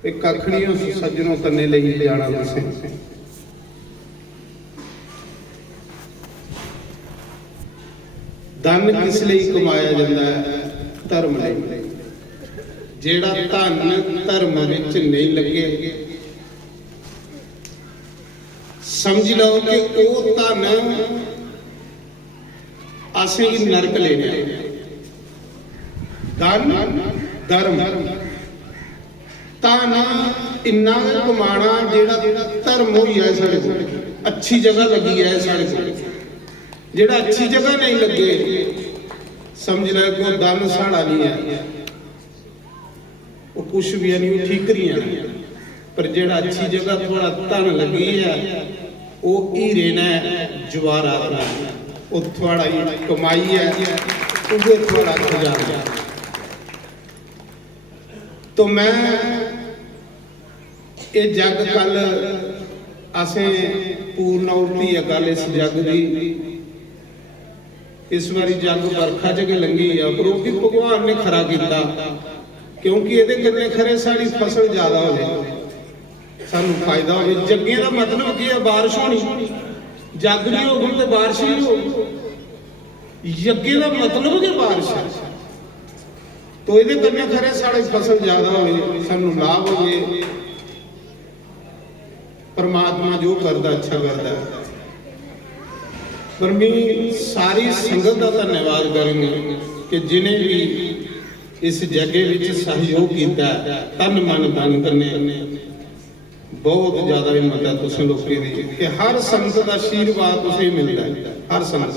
ते कखड़ियों सज्जनों कन्ने ले जाना तुसें। धन किस लिए कमाया जाता है? धर्म लिए। जेड़ा धन धर्म विच नहीं लगे समझ लो कि वो धन असीं नरक लेने। धन धर्म धन इन्ना कमाना जेड़ा धर्म हो है साढ़े को, अच्छी जगह लगी है साढ़े को। जेड़ा अच्छी जगह नहीं लगे समझ लो कि धन साड़ा नहीं है, वो कुछ भी नहीं, ठीकरियां। पर जेड़ा अच्छी जगह थोड़ा धन लगी है वो हीरे ने जवाहरात ने, वो थोड़ा कमाई है, वो थोड़ा खजाना। तो मैं ये जग कल असें पूर्ण उल्टी है गल इस जग की। इस बारी जग बरखा च लंघी है, पर वो भी भगवान ने खरा किया, क्योंकि ये कन्ने खरे साड़ी फसल ज्यादा हो जाए, सानू फायदा हो। जगे का मतलब की है? बारिश होनी। जग नहीं होगी तो बारिश नहीं होगी। जगे का मतलब कि बारिश है, तो ये कन्ने खरे साड़ी फसल ज्यादा हो, सानू लाभ हो। परमात्मा जो करता अच्छा करता है। पर मैं सारी संगत का धन्यवाद करूंगा कि जिन्हें भी इस जगह विच सहयोग किया, तन मन धन करने बहुत ज्यादा हिम्मत है तुसें लोगों की कि हर संगत का आशीर्वाद तुसें मिलता है, हर संगत।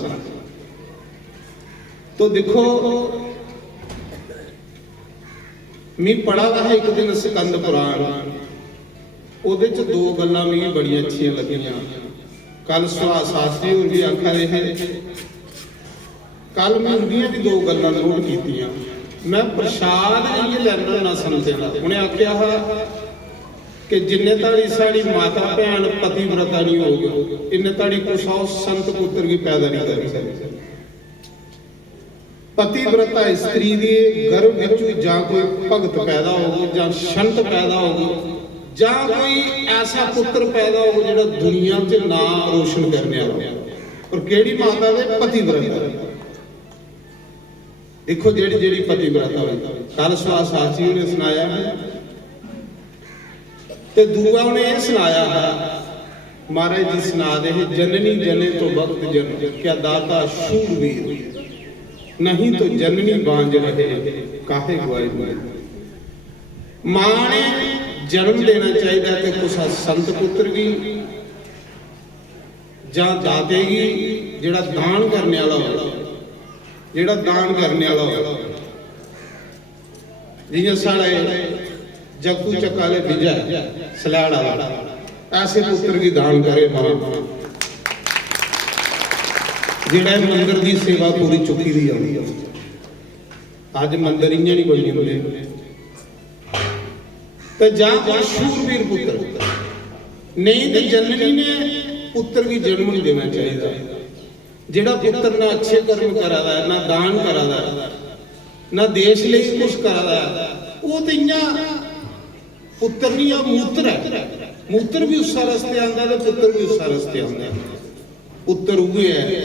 तो देखो मैं पढ़ा था एक दिन स्कंद पुराण, ਉਹਦੇ ਚ दो गल्लां भी बड़ी अच्छियां लगियां। कल सुभाष शास्त्री होर भी आखा रहे हैं, कल मैं उन्दियां भी दो गल्लां नोट कीतियां। मैं प्रसाद नहीं लैना ना संतें दा। उन्हें आख्या कि जिन्ने ताड़ी साड़ी माता भैन पतिव्रता नहीं होगी, इन्ने ताड़ी कुछ संत पुत्र की पैदा नहीं कर सकते। पतिव्रता स्त्री के गर्भ विचों जां कोई भगत पैदा होगी, जां संत पैदा होगी, जां कोई ऐसा पुत्र पैदा हो जो दुनिया च नाम रोशन करने वाला। और केड़ी माता दे? पतिव्रता। देखो जेड़ी जेड़ी पतिव्रता हुई, कल सुभाष शास्त्री ने सुनाया ते दूआ उन्हें यह सुनाया महाराज जी सुना दे, जननी जने तो वक्त जन क्या दाता शूरवीर, नहीं तो जननी बांझ रहे काहे गुआए। मां ने जन्म देना चाहिए तो कुछ संत पुत्र भी जां दाते की, जेड़ा दान करने वाला हो, जेड़ा दान करने वाला हो। जियां साढ़े जगतू चकाले विजय सलैड़ वाला, ऐसे पुत्र की दान करे मां, जेड़ा मंदिर की सेवा पूरी चुकी दी आती। अज मंदिर इयां नहीं बनी होंगे। तो जां कोई शूरवीर पुत्र नहीं, तो जननी ने पुत्र की जन्म नहीं देना चाहिए। जेड़ा पुत्र ना अच्छे कर्म करा दा है, ना दान करा दा है, ना देश लिए कुछ करा दा है, वो तो इयां पुत्र नहीं, मूत्र है। मूत्र भी उस रस्ते आता है, पुत्र भी उस रस्ते आता है। पुत्र उगे है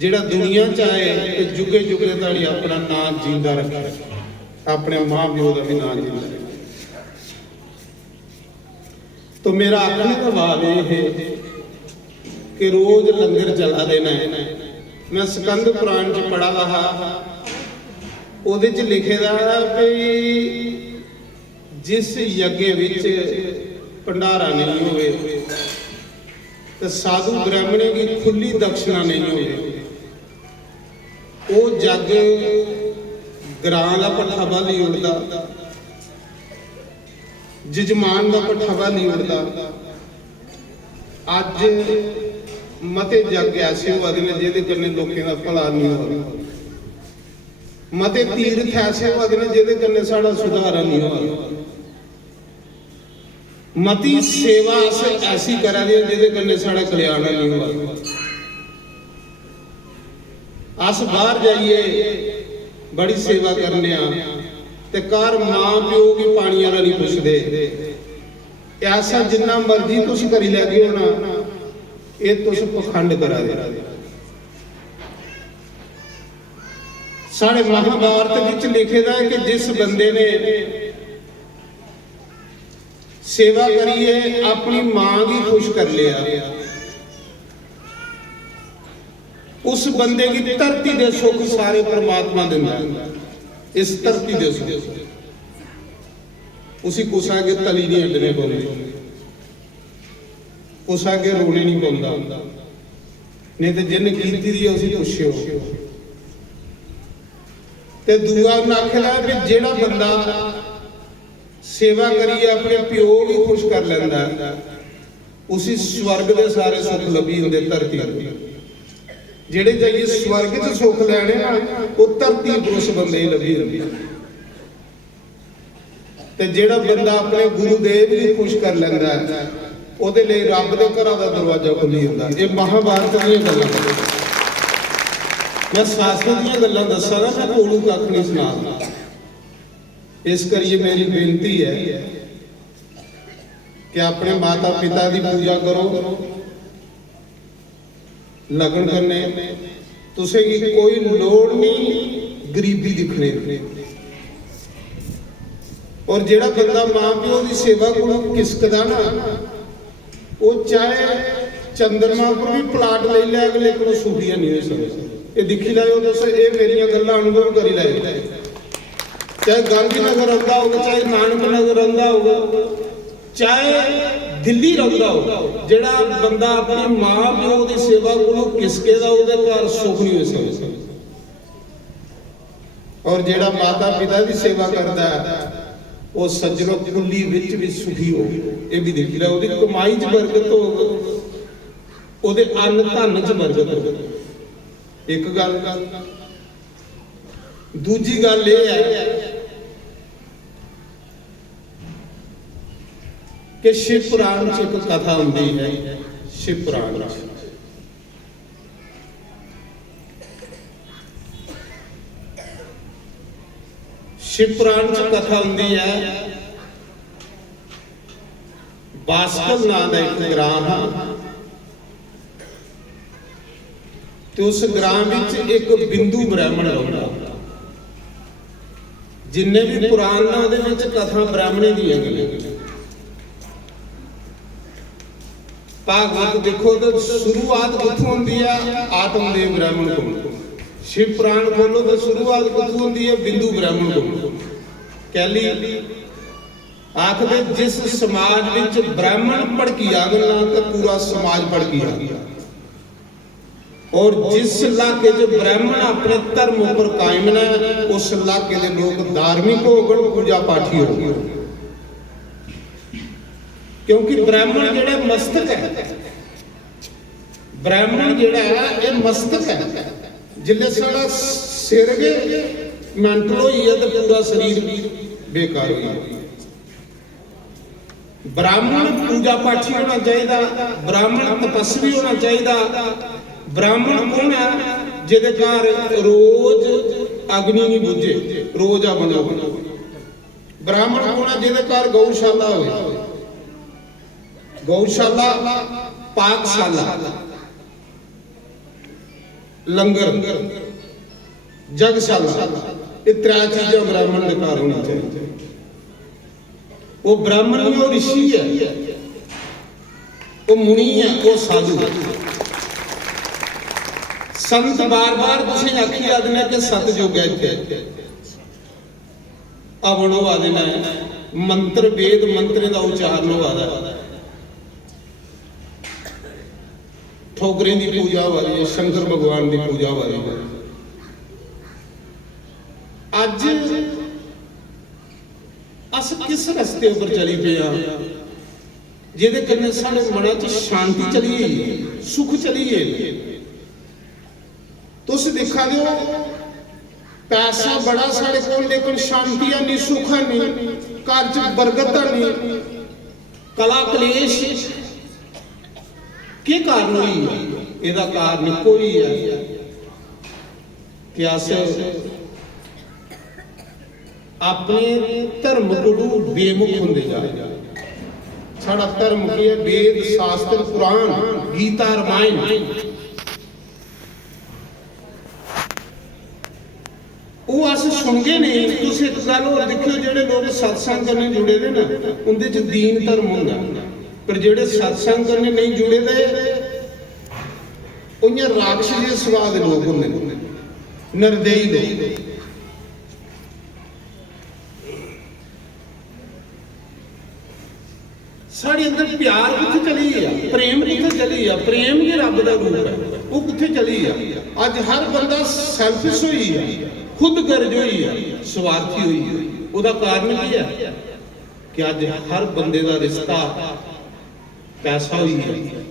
जेड़ा दुनिया च आए तो जुगे जुगे ताड़ी अपना नाम जींदा रखे, अपने मां प्यो का भी नाम जींदा रखे। तो मेरा आखने का भाव यह है कि रोज लंगर चला देना है। मैं स्कंद पुराण च पढ़ा रहा, ਉਹਦੇ ਚ लिखे दा भी जिस यज्ञ विच भंडारा नहीं होवे तो साधु ब्राह्मणी की खुली दक्षिणा नहीं होवे, वो जग ग्रां का पठावा नहीं उड़ता, जजमान का पठावा नहीं उड़ता। अज मते जग ऐसे हुआ ने जिहदे कन्ने लोकें दा भला नहीं हुआ, मते तीर्थ ऐसे हुआ ने जिहदे कन्ने साडा सुधार नहीं हुआ, मती सेवा ऐसी करा दी जिहदे कन्ने साडा कल्याण नहीं हुआ। अस बाहर जाइए बड़ी सेवा करने ਤੇ ਘਰ ਮਾਂ ਪਿਓ ਵੀ ਪਾਣੀ ਵਾਲਾ ਨਹੀਂ ਪੁੱਛਦੇ। ਐਸਾ ਜਿੰਨਾ ਮਰਜ਼ੀ ਤੁਸੀਂ ਕਰੀ ਲੈ ਗਏ ਹੋ ਨਾ, ਇਹ ਤੁਸੀਂ ਪਖੰਡ ਕਰਾ ਦੇ। ਸਾਡੇ ਮਹਾਭਾਰਤ ਵਿੱਚ ਲਿਖਿਆ ਹੈ ਕਿ ਜਿਸ ਬੰਦੇ ਨੇ सेवा करिए अपनी मां भी खुश कर लिया, उस बंदे की धरती दे सुख सारे परमात्मा देना। इस धरती दे सुख उसी कुछ आगे तली नहीं अड्डने पौंदी, कुछ आगे रोने नहीं पौंदा, नहीं तो जिन्हें कीती दी उसी पुछियो। ते दूआ आखिया भी जेड़ा बंदा सेवा करिए अपने प्यो भी खुश कर लेंदा, उसी स्वर्ग दे सारे सुख लभी होंदे धरती। जेड़े जाइए स्वर्ग च सुख लैने ना, वो धरती पर उस बंदे ही लभी होंदी। ते जेड़ा बंदा अपने गुरुदेव भी खुश कर लेंदा, ओदे लिए रब दे घरां दा दरवाजा खुली हुंदा। ये महाभारत दी गल्लां, मैं शास्त्र दी गल्लां दस्सां ना, मैं कोलू कख नहीं सुणांदा। इस करिए मेरी बेनती है कि अपने माता पिता की पूजा करो, लगन करने तुसे की कोई लोड़ नहीं गरीबी दिखने। और जेड़ा बंदा मां प्यो की सेवा को किसकदा ना, वो चाहे चंद्रमा पर भी प्लाट ले लै, लेकिन वो सुखिया नहीं हो सकता। ये दिखी लाओ दोस्तों, ये मेरिया गल्लां अनुभव करी लाओ। चाहे गांधी नगर रहा होगा, चाहे नानक नगर रहा होगा, चाहे दिल्ली रहा होगा, जेड़ा बंदा अपनी मां प्यो की सेवा को किसकेदा उहदे घर सुख नहीं हो सकता। और जेड़ा माता पिता की सेवा करता है, वो सज्जनों खुली विच भी सुखी हो। ये भी देखी ला, उहदी कमाई च बरकत हो, उहदे अन्न धन च बरकत हो। एक गल। दूजी गल ये है कि शिव पुराण च एक कथा होंदी है। शिव पुराण च कथा होंदी है। बास्कल नाम का एक ग्राम है, तो उस ग्राम विच एक बिंदु ब्राह्मण रहंदा। जिन्ने भी पुराण ने उहदे विच कथा ब्राह्मणे दी गल्लां। भागवत देखो तो शुरुआत कित्थों होंदी है? आत्मदेव ब्राह्मण को। शिव पुराण बोलो तो शुरुआत कित्थों होंदी है? बिंदु ब्राह्मण को। कहली आखदे जिस समाज विच ब्राह्मण भड़कीआ गल्लां ते पूरा समाज भड़कीआ। और जिस इलाके च ब्राह्मण अपने धर्म पर कायम ने, उस इलाके के लोग धार्मिक होगण, पूजा पाठी हो। क्योंकि ब्राह्मण जेड़ा मस्तक है, ब्राह्मण जेड़ा है ये मस्तक है। जिले सारा सिर मेंटल होई है तो पूरा शरीर बेकार हो गया। ब्राह्मण पूजा पाठी होना चाहिए, ब्राह्मण तपस्वी होना चाहिए। ब्राह्मण कौन है? जिहदे घर रोज अग्नि नहीं बुझे, रोज अग्नि हो। ब्राह्मण कौन है? जिहदे घर गौशाला हो, गौशाला, पाकशाला, लंगर, जगशाला, ये त्रै चीज़ां ब्राह्मण के घर होनी चाहिए। वो ब्राह्मण भी वो ऋषि है, वो मुनि है, वो साधु है। संत बार बार तुसीं आखी आ देना कि सतयुग है इत्थे, हवन होआ देना है, मंत्र वेद मंत्रे का उच्चारण होआ दा, ठोकरें की पूजा हो रही है, शंकर भगवान की पूजा हो रही है। अज अस किस रस्ते पर चली पे जिहदे कन्नै साडे मनां च शांति चली है, सुख चली है। तुस देखा दिओ पैसा बड़ा साडे कोल, लेकिन शांति नहीं, सुख नहीं, घर च बरकत नहीं, कला कलेश। की कारण हुई? इसका कारण कोई है कि अस ਆਪਣੇ ਧਰਮ ਕੋਲੋਂ ਬੇਮੁਖ ਹੁੰਦੇ ਜਾ ਰਹੇ। ਸਾਡਾ ਧਰਮ ਕੀ ਹੈ? ਵੇਦ, ਸ਼ਾਸਤਰ, ਕੁਰਾਨ, ਗੀਤਾ, ਰਮਾਇਣ। ਉਹ ਅਸੀਂ ਸੁਣਦੇ ਨਹੀਂ। ਤੁਸੀਂ ਇੱਕ ਗੱਲ ਹੋਰ ਦੇਖਿਓ, ਜਿਹੜੇ ਲੋਕ ਸਤਸੰਗ ਕਰਨੇ ਜੁੜੇ ਨੇ ਨਾ, ਉਹਦੇ ਚ ਦੀਨ ਧਰਮ ਹੁੰਦਾ, ਪਰ ਜਿਹੜੇ ਸਤਸੰਗ ਕਰਨੇ ਨਹੀਂ ਜੁੜੇ ਦੇ ਉਹਨਾਂ ਰਾਖਸ਼ ਦੇ ਸੁਭਾਅ ਦੇ ਲੋਕ ਹੁੰਦੇ ਨੇ, ਨਿਰਦਈ ਲੋਕ। ਸਾਡੇ ਅੰਦਰ ਪਿਆਰ ਕਿੱਥੇ ਚਲੀ ਆ? ਪ੍ਰੇਮ ਕਿੱਥੇ ਚਲੀ ਆ? ਪ੍ਰੇਮ ਹੀ ਰੱਬ ਦਾ ਰੂਪ ਹੈ, ਉਹ ਕਿੱਥੇ ਚਲੀ ਆ? ਅੱਜ ਹਰ ਬੰਦਾ ਸੈਲਫਿਸ਼ ਹੋਈ ਆ, ਖੁਦਗਰਜ਼ ਹੋਈ ਆ, ਸਵਾਰਥੀ ਹੋਈ ਆ। ਉਹਦਾ ਕਾਰਨ ਕੀ ਹੈ? ਕਿ ਅੱਜ ਹਰ ਬੰਦੇ ਦਾ ਰਿਸ਼ਤਾ ਪੈਸਾ ਹੋਈ ਹੈ।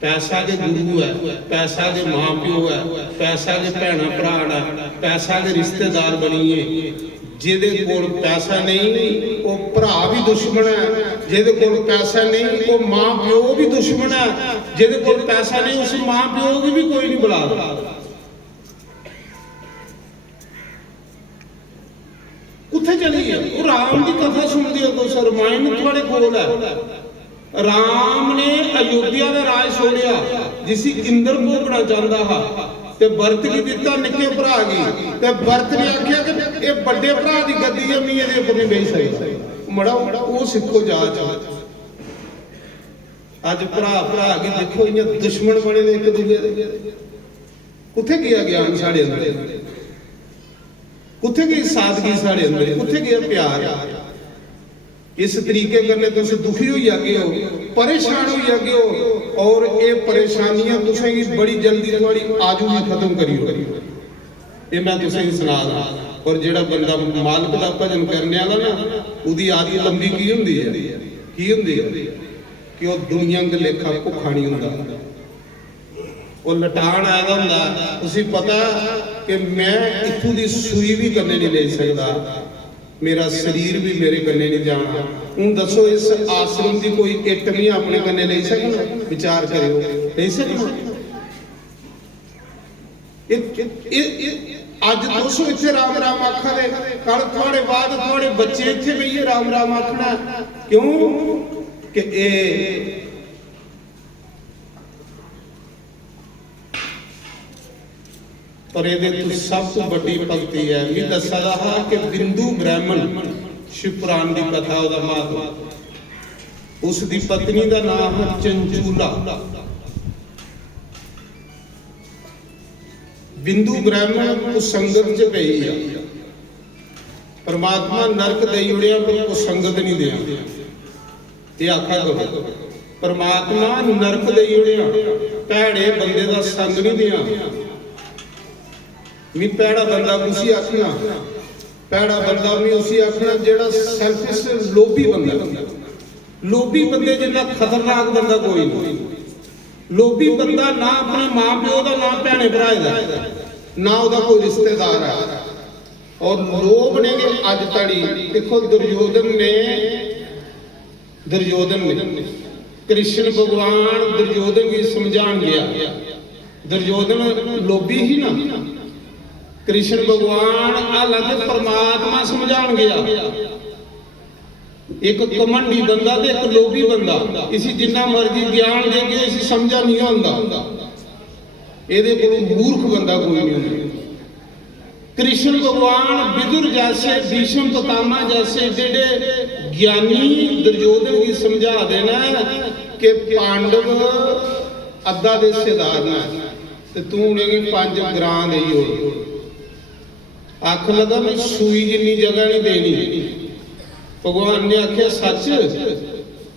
ਪੈਸਾ ਦੇ ਗੁਰੂ ਹੈ, ਪੈਸਾ ਦੇ ਮਾਂ ਪਿਓ ਹੈ, ਪੈਸਾ ਦੇ ਭੈਣਾਂ ਭਰਾ ਹੈ, ਪੈਸਾ ਦੇ ਰਿਸ਼ਤੇਦਾਰ ਬਣੀਏ। ਜਿਹਦੇ ਕੋਲ ਪੈਸਾ ਨਹੀਂ ਉਹ ਭਰਾ ਵੀ ਦੁਸ਼ਮਣ ਹੈ, ਜਿਹਦੇ ਕੋਲ ਪੈਸਾ ਨਹੀਂ ਉਹ ਮਾਂ ਪਿਓ ਵੀ ਦੁਸ਼ਮਣ ਹੈ, ਜਿਹਦੇ ਕੋਲ ਪੈਸਾ ਨਹੀਂ ਉਸ ਮਾਂ ਪਿਓ ਦੀ ਵੀ ਕੋਈ ਨਹੀਂ ਬੁਲਾਦਾ। ਕਿੱਥੇ ਚਲੀ ਹੈ? ਉਹ ਰਾਮ ਦੀ ਕਥਾ ਸੁਣਦੇ ਹੋ ਤੁਸੀਂ, ਰਮਾਇਣ ਤੁਹਾਡੇ ਕੋਲ ਹੈ। ਰਾਮ ਨੇ ਅਯੋਧਿਆ ਦਾ ਰਾਜ ਛੋੜਿਆ, ਜਿਸ ਇੰਦਰ ਭੋਗਣਾ ਚਾਹੁੰਦਾ ਹਾ, ਤੇ ਭਰਤ ਕੀ ਦਿੱਤਾ? ਨਿੱਕੇ ਭਰਾ ਕੀ। ਤੇ ਭਰਤ ਨੇ ਆਖਿਆ ਕਿ ਇਹ ਵੱਡੇ ਭਰਾ ਦੀ ਗੱਦੀ ਹੈ, ਮੈਂ ਇਹਦੇ ਉੱਪਰ ਨਹੀਂ ਬੈਠ ਸਕਦਾ। ਮੜਾ ਉਹ ਸਿੱਖੋ ਜਾਚ। ਅੱਜ ਭਰਾ ਕੀ ਦੇਖੋ, ਇਹਨਾਂ ਦੁਸ਼ਮਣ ਬਣੇ ਨੇ ਇੱਕ ਦੂਜੇ ਦੇ। ਕਿੱਥੇ ਗਿਆ ਗਿਆਨ ਸਾਡੇ ਅੰਦਰ? ਕਿੱਥੇ ਗਈ ਸਾਦਗੀ ਸਾਡੇ ਅੰਦਰ? ਕਿੱਥੇ ਗਿਆ ਪਿਆਰ? इस तरीके करने तुम दुखी हो जागे हो, परेशान हो जागे हो, और ये परेशानियां तुसेंगी बड़ी जल्दी थोड़ी आजू भी खत्म करियो। ये मैं तुसें सुना दा। और जेड़ा बंदा मालक दा भजन करने वाला ना, उदी आदत लंबी की हुंदी है? की हुंदी है कि वो दुनिया दे लेखा भुखा नहीं हुंदा, वो लटान आया हुंदा। तुसीं पता कि मैं इत्थों दी सूई भी कन्ने नहीं ले सकदा, मेरा शरीर भी मेरे कन्ने नहीं जाना। हूँ दसो इस आश्रम की कोई इट भी अपने कन्ने ले सकना? विचार करो, ले सकना? अज दसो इत्थे राम राम आखा दे, कल थोड़े बाद थोड़े बच्चे इत्थे बइए राम राम आखना। क्यों कि पर ये सब तो बड़ी भक्ति है। मैं दसा रहा कि बिंदु ब्राह्मण शिवपुराण की कथा महत्व, उसकी पत्नी का नाम है चंचूला। बिंदु ब्राह्मण को संगत च पई है, परमात्मा नरक दे उड़िया पर को संगत नहीं दिया। ये आखा करो, परमात्मा नरक दे उड़िया भैड़े बंदे का संग नहीं दिया। मैं पैड़ा बंदा उसी आखना, पैड़ा बंदा मैं उसी आखना जेड़ा सेल्फिश लोभी बंदा। लोभी बंदे जिन्ना खतरनाक बंदा कोई नहीं। लोभी बंदा ना अपने मां प्यो का, ना भैने भराए का, ना उसका कोई रिश्तेदार है। और लोभ ने अज तड़ी देखो, दुर्योधन ने कृष्ण भगवान दुर्योधन की समझान गया। दुर्योधन लोभी ही ना, कृष्ण भगवान हालांकि परमात्मा समझान गया। एक कमंडी बंदा ते एक लोभी बंदा, इसी जिन्ना मर्जी ज्ञान देंगे इसी समझा नहीं आता। ਇਹਦੇ ਕੋਲ मूर्ख बंदा कोई नहीं। कृष्ण भगवान विदुर जैसे, भीष्म पितामह जैसे जेडे ज्ञानी दुर्योधन की समझा देना कि पांडव अद्धा दे हिस्सेदार ना, ते तू उन्हें 5 ग्रां दे हो। आख लगा मैं सूई जिन्नी जगह नहीं देनी। भगवान ने आख्या सच?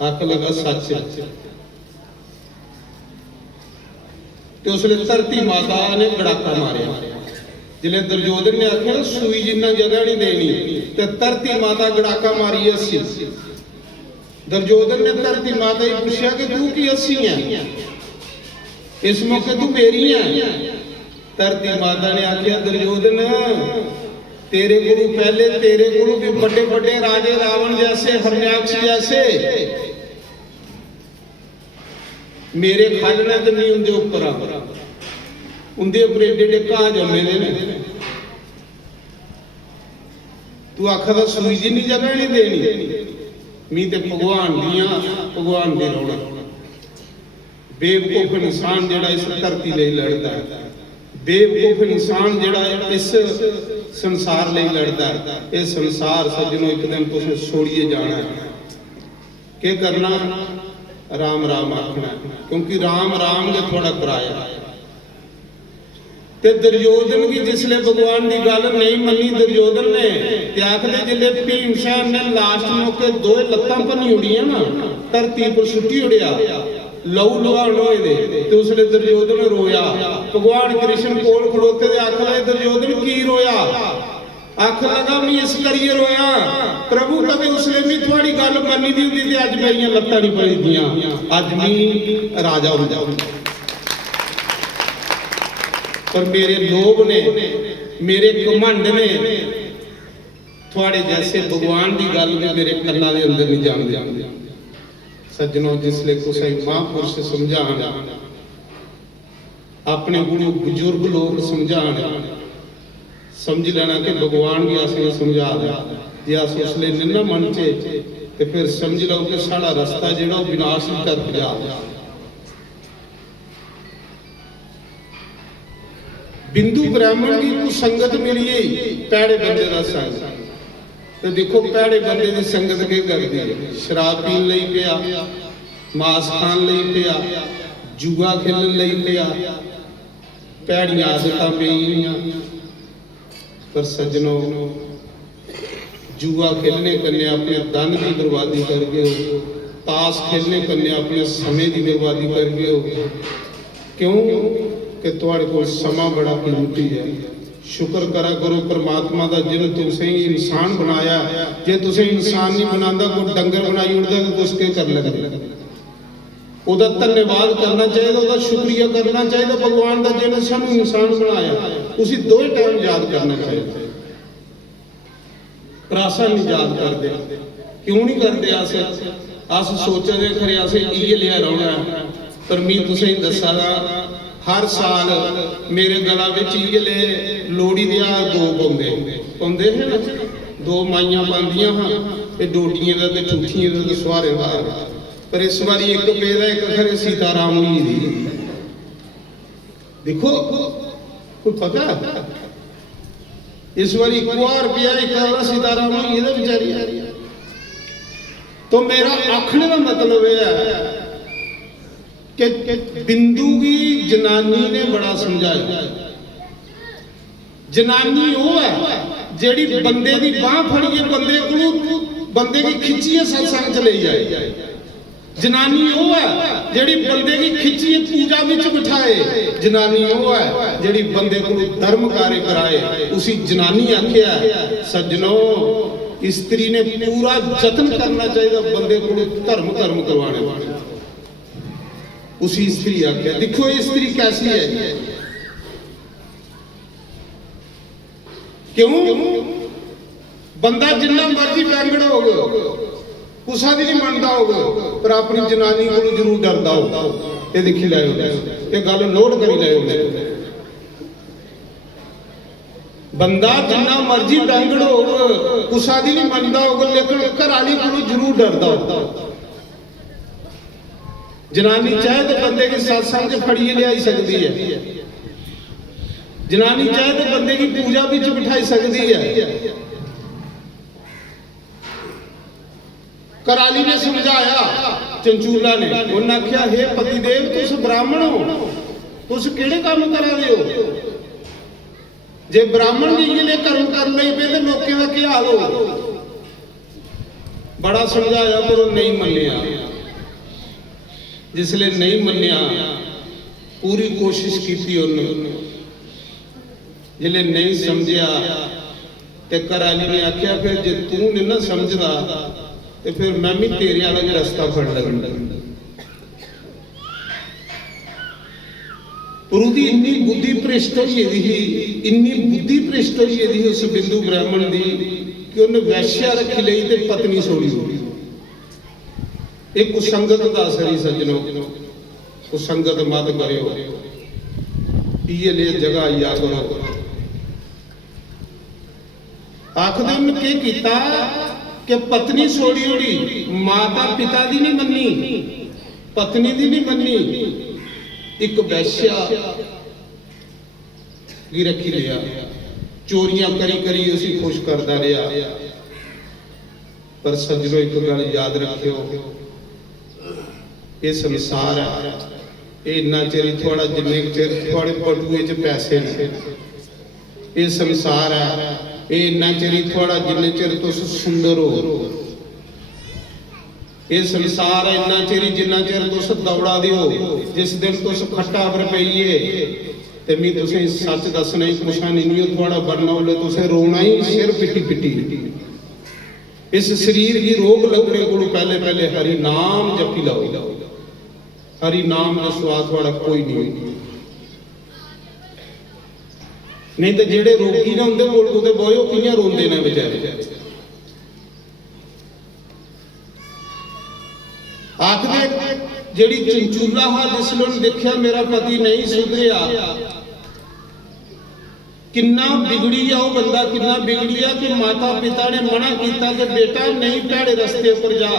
आख लगा सच। तो उसने धरती माता ने गड़ाका मारिया। जिले दुर्योधन ने आख्या सूई जिन्ना जगह नहीं देनी, तो धरती माता गड़ाका मारी अस्सी। दुर्योधन ने धरती माता ही पूछा कि तू की अस्सी है, इस मौके तू मेरी है। धरती माता ने आख्या दुर्योधन तेरे गुरु पहले, तेरे गुरु भी बड़े बड़े राजे रावण जैसे, हरण्याक्ष जैसे, मेरे खालना तो नहीं उनके ऊपर, उनके ऊपर एडे एडे घा जमे ने। तू आखदा सूई जिन्नी जगह नहीं देनी, मी ते भगवान दियां भगवान दे रौला। बेवकूफ इंसान जिहड़ा इस धरती लई लड़दा है, बेवकूफ इंसान जिहड़ा इस संसार लई लड़दा है, ये संसार सज्जनों एक दिन तुसें छोड़िए जाना है। क्या करना? राम राम आखना, क्योंकि राम राम दे थोड़ा कराया। ते दुर्योधन की जिसले भगवान की गल नहीं मनी दुर्योधन ने, ते आखदे जिले भीमसेन ने लास्ट मौके दो लत्तां भन्नी उड़ियां ना, धरती पर सुट्टी उड़िया, लहू लुहान होए दे, ते उसले दुर्योधन रोया। भगवान कृष्ण कोल खड़ोते ते आख लगे दुर्योधन की रोया? आख लगा मैं इस करिए रोया प्रभु कभी उसले भी थोड़ी गल मनी दी हुंदी ते अज मेरियां लत्तां नहीं भजदियां, अज मैं राजा हुंदा। पर मेरे लोभ ने, मेरे घमंड ने थोड़े जैसे भगवान की गल भी मेरे कन्ना दे अंदर नहीं जान दिंदे। सज्जनों जिसले कुछ महापुरुष समझाण, अपने गुरु बुजुर्ग लोग समझाण, समझ लेना कि भगवान भी असली समझा दे। जे अस उसले निना मन चे ते फिर समझ लो कि साड़ा रास्ता जिहड़ा विनाश की तरफ जा। बिंदु ब्राह्मण की कुछ संगत मिली है पैड़े बंदे का संग। तो देखो पैड़े बंदे की संगत के करती है, शराब पीन लई पिया, मांस खान लई पिया, जुआ खेलन लई पिया, पैड़ियां आदतां पईयां। पर सज्जनों जुआ खेलने कन्ने अपने धन की बर्बादी कर गए हो, ताश खेलने कन्ने अपने समय की बर्बादी कर गए हो। क्यों कि तुहाडे कोल समा बड़ा कीमती है। शुक्र करा करो परमात्मा का जिन्हें तुसें इंसान बनाया। जे तुसें इंसान नहीं बनाता कोई डंगर बनाई उड़दा तो तुस के कर लगे? ਉਹਦਾ ਧੰਨਵਾਦ करना चाहिए, ਉਹਦਾ शुक्रिया करना चाहिए भगवान का जिन्हें सानू इंसान बनाया। उसी दो ही टाइम याद करना चाहिए, पर अस नहीं याद करते। क्यों नहीं करते? अस सोचते खरे अस इयै लिया रौना। पर मैं तुसें दसा हर साल मेरे गला विच इयै ले लोहड़ी दे दो पाउंदे हैं ना, दो माइयां पांदियां हां, ते डोडियां दा ते ठूठियां दा ते सुहारे दा। पर इस बारी एक पेदा एक खरे सीताराम जी दी। देखो कोई पता इस बारी कुआर पिया एक सीताराम जी दा बेचारी। तो मेरा आखने का मतलब यह है कि बिंदु की जनानी ने बड़ा समझाया। जनानी वो है जेड़ी बंदे की बांह फड़िए, बंदे को बंदे की खिंचिए सत्संग च ले जाए। जनानी वो है जेड़ी बंदे की खिंचिए पूजा विच बिठाए। जनानी वो है जेड़ी बंदे को धर्म कार्य कराए। उसी जनानी आख्या सज्जनों, स्त्री ने पूरा जतन करना चाहिए बंदे को धर्म करवाने वाले। उसी स्त्री आख्या। देखो ये स्त्री कैसी है, क्यों बंदा जिन्ना मर्जी बैंगड़ होगा कुसा भी नहीं मनता होगा, पर अपनी जनानी को जरूर डरता होगा। ये देखी लाओ, ये गल नोट करी लाओ। बंदा जिन्ना मर्जी बैंगड़ होगा कुसा भी नहीं मनता होगा, लेकिन घर वाली को जरूर डरता होगा। जनानी चाहे तो बंदे की सत्संग फड़िए ले आई सकती है, जनानी चाहे तो बंदे की पूजा विच बिठाई सकती है। कराली ने समझाया चंचूला ने, उन्हें आख्या हे पतिदेव तुस ब्राह्मण हो, तुस किहड़े काम करा दे हो? जे ब्राह्मण जी ने कर्म कर लई पे ते लोकें दा की हाल हो? बड़ा समझाया पर वो नहीं मन्निया। जिसले नहीं मन्निया पूरी कोशिश की उन्होंने, जिले नहीं समझिया ते कराली ने आख्या फिर जे तू नहीं ना समझदा तो फिर मैं भी तेरे वाला भी रास्ता फड़ लगा। पुरुदी इन्नी बुद्धि भ्रिष्ट होई थी, इन्नी बुद्धि भ्रिष्ट होई थी उस बिंदु ब्राह्मण की कि उन्हें वैश्या रखी लई ते पत्नी सोड़ी। एक कुसंगत का असर ही सज्जनों, कुसंगत मत करो, पिए ले जगह आया करो। आखदे उन्हें के कीता कि पत्नी छोड़ी उड़ी, माता पिता दी नहीं मन्नी, पत्नी दी नहीं मन्नी, एक वैश्या की रखी लिया, चोरियां करी करी उसी खुश करता रहा। पर सज्जनों एक गल याद रखियो, ये संसार है, ये इन्ना चिर थोड़ा जिन्ने चिर थोड़े बटुए च पैसे ने, ये संसार है, ये इन्ना चिर थोड़ा जिन्ने चिर तुस सुंदर हो, ये संसार है इन्ना चिर जिन्ना चिर तुस दौड़ा दियो। जिस दिन तुस खट्टा पर पईए ते मैं तुसें सच दसना ही कुछा नहीं हो, थोड़ा बनना बोले तुसें रोना ही सिर पिटी पिटी। इस शरीर की रोग लगने को पहले पहले हरि नाम जपी लाओ, हरि नाम का स्वाद थोड़ा कोई नहीं तो जेड़े रोगी ना उनके कोल बोयो कियां रोंदे ने बेचारे। आखदे जेड़ी चंचूला हा जिसने देखा मेरा पति नहीं सुधरिया, किन्ना बिगड़ी आ वो बंदा, किन्ना बिगड़ी आ कि माता पिता ने मना किया कि बेटा नहीं भैड़े रस्ते पर जा।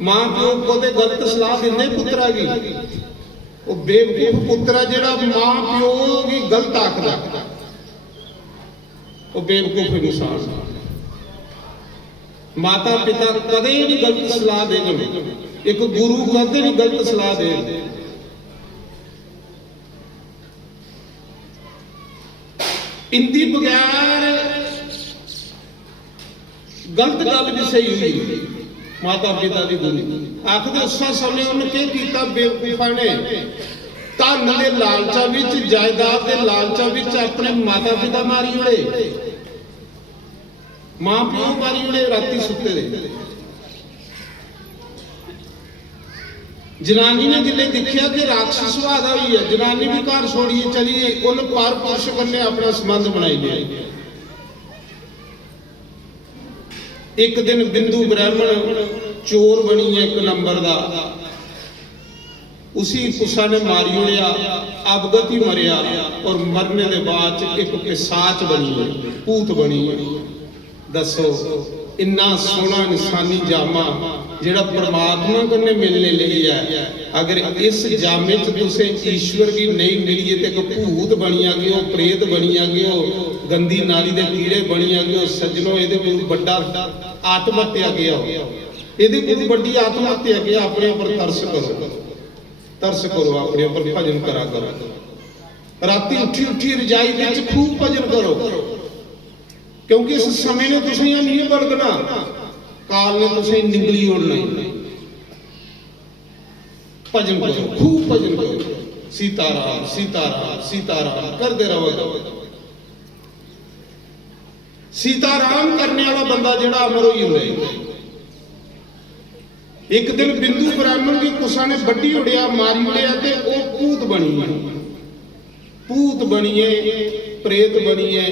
मां प्यो को ते गलत सलाह दिंदे पुत्रा की, वो बेवकूफ पुत्रा जेड़ा मां प्यो की गलत आखदा, वो बेवकूफ इंसान। माता पिता कदे नहीं गलत सलाह देंगे, एक गुरु कदे नहीं गलत सलाह देंगे। इंदी बगैर गलत गल भी सही हुई माता पिता की गुरु आखदे उस समय उन्हें किया बेवकूफा ने धन के लालचा विच, जायदाद के लालचा विच अपने माता पिता मारी उड़े, मां प्यो मारी उड़े राती सुते दे। जनानी ने जिले देखा कि राक्षस सुभाव का भी है, जनानी भी घर छोड़िए चलिए, उन्हें पर पुरुष कन्ने अपना संबंध बनाई लिया। एक दिन बिंदु ब्राह्मण चोर बनी है एक नंबर का, उसी कुसा ने मारी उड़िया, अवगति मरिया और मरने के बाद एक पिशाच बनी है, भूत बनी है। दसो इन्ना सोहना इंसानी जामा जेड़ा परमात्मा कन्ने मिलने लगी है, अगर इस जामे च तुसे ईश्वर की नहीं मिलीए तो एक भूत बनिया गए, प्रेत बनिया गए, गंदी नाली के कीड़े बनिया गए। सज्जनों ये बड़ा आत्महत्या गया, ये बड़ी आत्महत्या गया। अपने ऊपर तरस करो, तरस करो, अपने ऊपर भजन करा करो। राती उठी उठी रजाई में खूब भजन करो, क्योंकि इस समय ने तुसें नहीं बरतना, काल ने तुसें निगली उड़ना। भजन करो, खूब भजन करो, सीताराम सीताराम सीताराम करते रहो। सीताराम करने वाला बंदा जेड़ा अमर होई हुंदा। एक दिन बिंदु ब्राह्मण की कुसा ने बड्डी उड़िया, मारी उड़िया ते ओ भूत बनी है, भूत बनी है, प्रेत बनी है।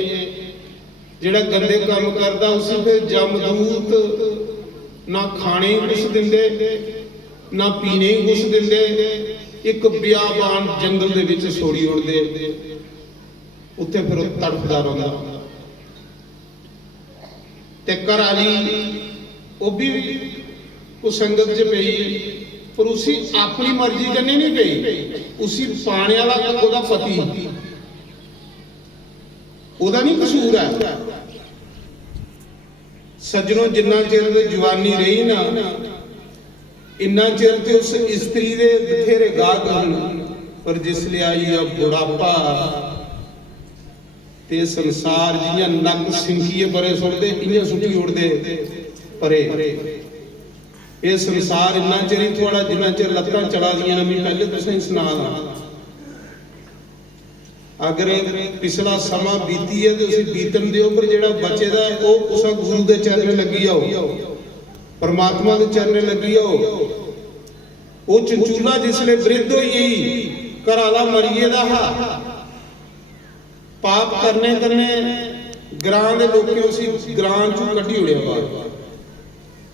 जेड़ा गंदे काम करदा उसी फिर जमदूत ना खाने कुछ दिंदे ना पीने कुछ दिंदे। एक बियाबान जंगल दे विच छोड़ी उड़दे, उत्थे फिर तड़फदा रहिंदा ते घर वाली वो भी कुसंगत च पई, पर उसी अपनी मर्जी कन्नै नहीं पई, उसी पाने वाला ओदा पति, ओदा नहीं कसूर है। सज्जनों जिन्ना चिर जवानी रही ना, इन्ना चिर ते उस स्त्री दे बथेरे गाहक हन, पर जिसले आई आ बुढ़ापा ते संसार जियां नक सिंखिए परे सुटदे इयां सुटी उड़दे परे। ये संसार इन्ना चिर ही थोड़ा जिन्ना चिर लत्तां चला दियां। मैं पहले तुसें सुना अगर पिछला समा बीती है तो उसी बीतन दे उपर जेड़ा बचेदा है वो उसा गुरु दे चरने लगी आओ, परमात्मा दे चरने लगी आओ। वो चंचूला जिसले वृद्ध होई घर वाला मरिए दा हा, पाप करने करने ग्रां दे लोकें उसी ग्रां चों कड्ढी उड़िया बाहर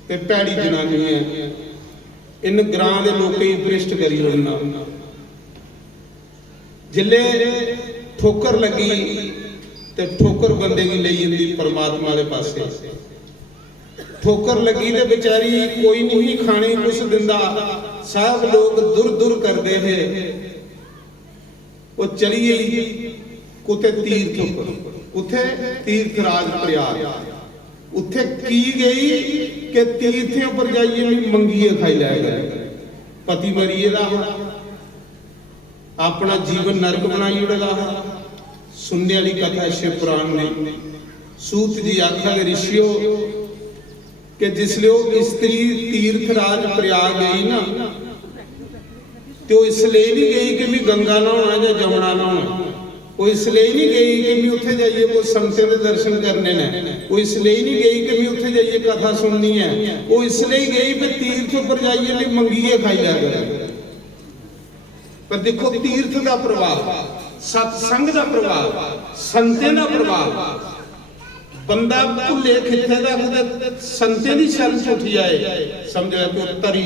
ते पैड़ी जनानी है। इन ग्रां दे लोकें ही भ्रिष्ट करी उड़ना। जिले ठोकर लगी ਤੇ ਠੋਕਰ ਬੰਦੇ ਦੀ ਲਈ ਜਾਂਦੀ ਪਰਮਾਤਮਾ ਦੇ ਪਾਸੇ। ਠੋਕਰ ਲੱਗੀ ਤੇ ਵਿਚਾਰੀ ਕੋਈ ਨਹੀਂ ਖਾਣੇ ਕੁਛ ਦਿੰਦਾ, ਸਭ ਲੋਕ ਦੁਰ ਦੁਰ ਕਰਦੇ ਹੈ। ਉਹ ਚਲੀ ਗਈ ਕੁਤੇ ਤੀਰਥ, ਉੱਥੇ ਤੀਰਥਰਾਜ ਪ੍ਰਯਾਗ, ਉੱਥੇ ਕੀ ਗਈ ਕਿ ਤੀਰਥਾਂ ਪਰ ਜਾਈਏ ਵੀ ਮੰਗੀਏ ਖਾਈ ਲੈ ਗਏ। ਪਤੀ ਮਰੀਏ ਦਾ अपना जीवन नरक बनाई उड़ेगा। सुनने वाली कथा शिव पुराण में सूत जी आखा ऋषियों कि जिसले स्त्री तीर्थराज प्रयाग गई ना, तो इसलिए नहीं गई कि मैं गंगा नहाना या जमुना नहाना, वो इसलिए नहीं गई कि मैं उत्थे जाइए कोई संतों के दर्शन करने ने, वो इसलिए नहीं गई कि मैं उत्थे जाइए कथा सुननी है, वो इसलिए गई कि तीर्थ पर जाइए भी मंगीए खाई लिया करें। पर देखो तीर्थ का प्रभाव, सत्संग का प्रभाव, संते का प्रभाव, बंदा भुले खिथे का संते की शरण उठ जाए समझ तो तरी।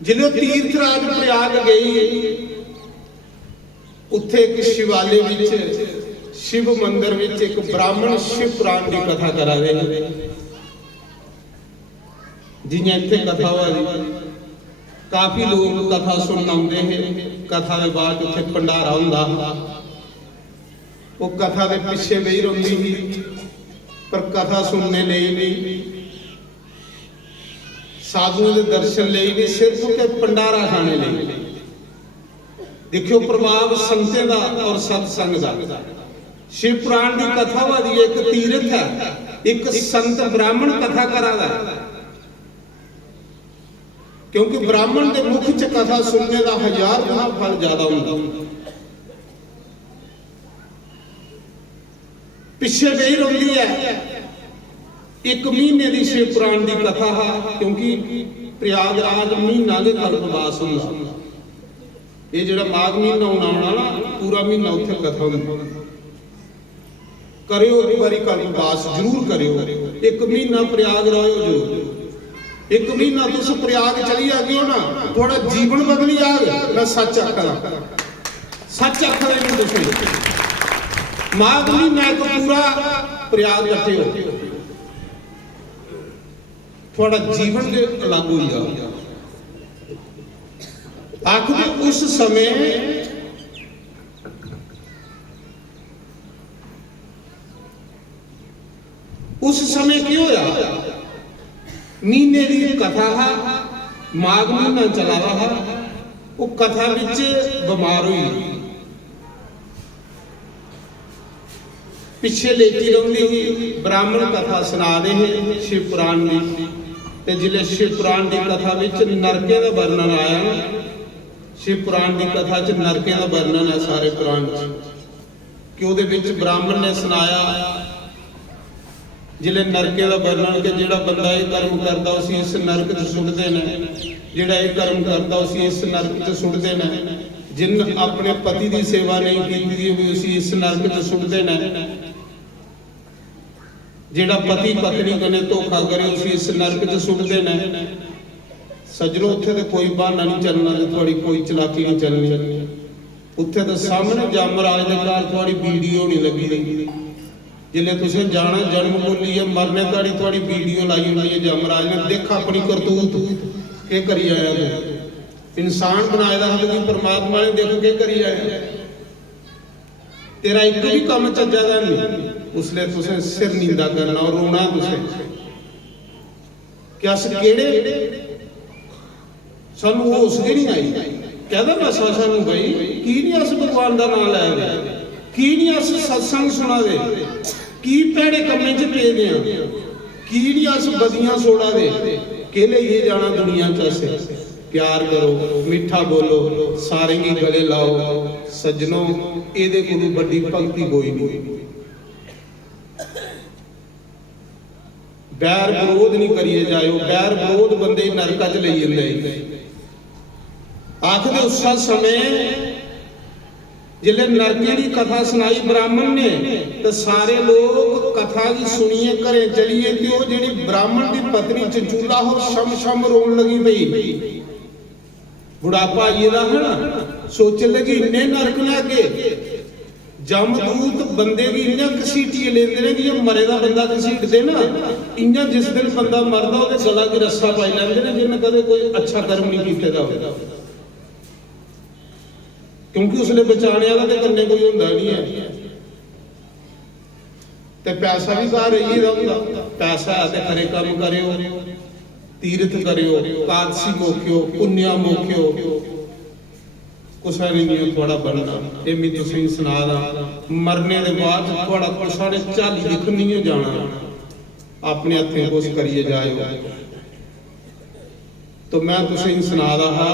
जिले तीर्थराज प्रयाग गई, उत्थे एक शिवालय विच शिव मंदिर विच एक ब्राह्मण शिव पुराण की कथा करा रहे जिन्हें इतने कथा हुई। काफी लोग कथा सुनने आते हैं। कथा के बाद उत्थे भंडारा हुंदा, वो कथा के पिछे बही रही थी पर कथा सुनने लिए नहीं, साधुओं के दर्शन लिए नहीं, सिर्फ के भंडारा खाने लिए। देखियो प्रभाव संते का और सत्संग का। शिव पुराण की कथा वाली एक तीर्थ है, एक संत ब्राह्मण कथा करा, क्योंकि ब्राह्मण के मुख च कथा सुनने का 1000 गुना फल ज्यादा होता। पिछे गई रही है 1 महीने की शिव पुराण की कथा है, क्योंकि प्रयागराज महीना के कल्पवास होंदा। ये जो माघ महीना आना ना, पूरा महीना उत्थे कथा होंदी। करियो एक बारी कल्पवास जरूर करियो, 1 महीना प्रयागराज जरूर। 1 महीना तुम प्रयाग चली आ गए हो ना, थोड़ा जीवन बदली जाएगा। मैं सच आखा, सच आखा माघ महीना एक पूरा प्रयाग कट्ठे हो, थोड़ा जीवन के अलग हो जाओ। आखिर उस समय की होया, महीने की कथा है, माघ महीना चला रहा, वो कथा विच बीमार हुई, पिछे लेटी रही। ब्राह्मण कथा सुना रहे शिव पुराण की, ते जिले शिव पुराण की कथा विच नरके का वर्णन आया। शिव पुराण की कथा च नरके का वर्णन है सारे पुराण कि उहदे विच ब्राह्मण ने सुनाया जिले नरके का वर्णन कि जिहड़ा बंदा ये कर्म करता उसी इस नरक च सुटदे ने, जिहड़ा ये कर्म करता उसी इस नरक च सुटदे ने, जिन अपने पति की सेवा नहीं की उसी इस नरक च सुटदे ने, जिहड़ा पति पत्नी कने धोखा करे उसी इस नरक च सुटदे ने। सजनो उत्थे तो कोई बहाना नहीं चलना, थोड़ी कोई चलाकी नहीं चलनी। उत्थे तो सामने जमराज के घर थोड़ी वीडियो नहीं लगी रही। जिले तुसें जाना जन्म बोली है मरने ताड़ी थोड़ी वीडियो लाई हुई है, जमराज ने देखा अपनी करतूत के करी आया तू। इंसान बनाए दा कि परमात्मा ने देख के करी आया, तेरा एक भी काम चज्जा दा नहीं, उसले तुसें सिर नींदा करना और रोना तुसें कि अस केड़े सानू होश नहीं आई। कहदा मैं सानू गई की नहीं अस भगवान का नाम लै दे, की नहीं अस सत्संग सुना दे, की भैड़े कम्में च पे दे, की नहीं अस बदियां सोड़ा दे, के लिए जाना दुनिया च अस। प्यार करो, मीठा बोलो, सारे की गले लाओ। सज्जनों इहदे कोलों बड़ी भगती कोई नहीं। बैर विरोध नहीं करिए जाओ, बैर विरोध बंदे नरका च ले जांदे। आखिर उस समय जिले नरके की कथा सुनाई ब्राह्मण ने, तो सारे लोग कथा की सुनिए घरे चलिए, तो वो जी ब्राह्मण की पत्नी चंचूला हो शम शम रोन लगी पई। बुढ़ापा ये है ना, सोचन लगी इन्ने नरक ने अगे जमदूत बंदे भी इन्ना घसीटिए लेंदे ने कि मरे दा बंदा घसीटदे ना इन्ना जिस दिन बंदा मरदा ओहदे गला च रस्सा पाई लैंदे ने जिन्ने कदे कोई अच्छा कर्म नहीं कीते दा होवे क्योंकि उसने बचाने वाला ते कन्ने कोई हुंदा नहीं है ते पैसा भी बाहर रही दा पैसा है ते खरे काम करियो तीर्थ करियो कादसी मोखियो पुण्या मोखियो कुछ नहीं थोड़ा बनना ये मैं तुसें सुना दा मरने के बाद थोड़ा कुछ झाली दिखन नहीं जाना अपने हथें कुछ करिए जाओ तो मैं तुसें सुना रहा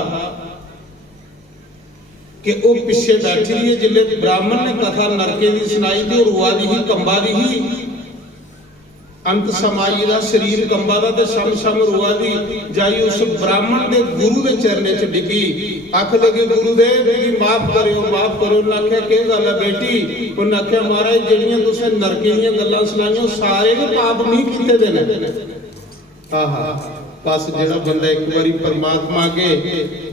कि वो पिछे बैठी रही है जिले ब्राह्मण ने कथा नरके की सुनाई थी रुआ दी ही कंबा दी ही अंत समाई दा शरीर कंबा दा ते शम शम रुआ दी जाई उस ब्राह्मण दे गुरु दे चरने च डिगी आख लगे गुरुदेव जी माफ करो उन्हें आख्या के गल है बेटी उन्हें आख्या महाराज जेड़ियां तुसें नरके दी गल्लां सुनाइयां सारे के पाप नहीं कीते दे ने आहा बस जेड़ा बंदा एक बारी परमात्मा के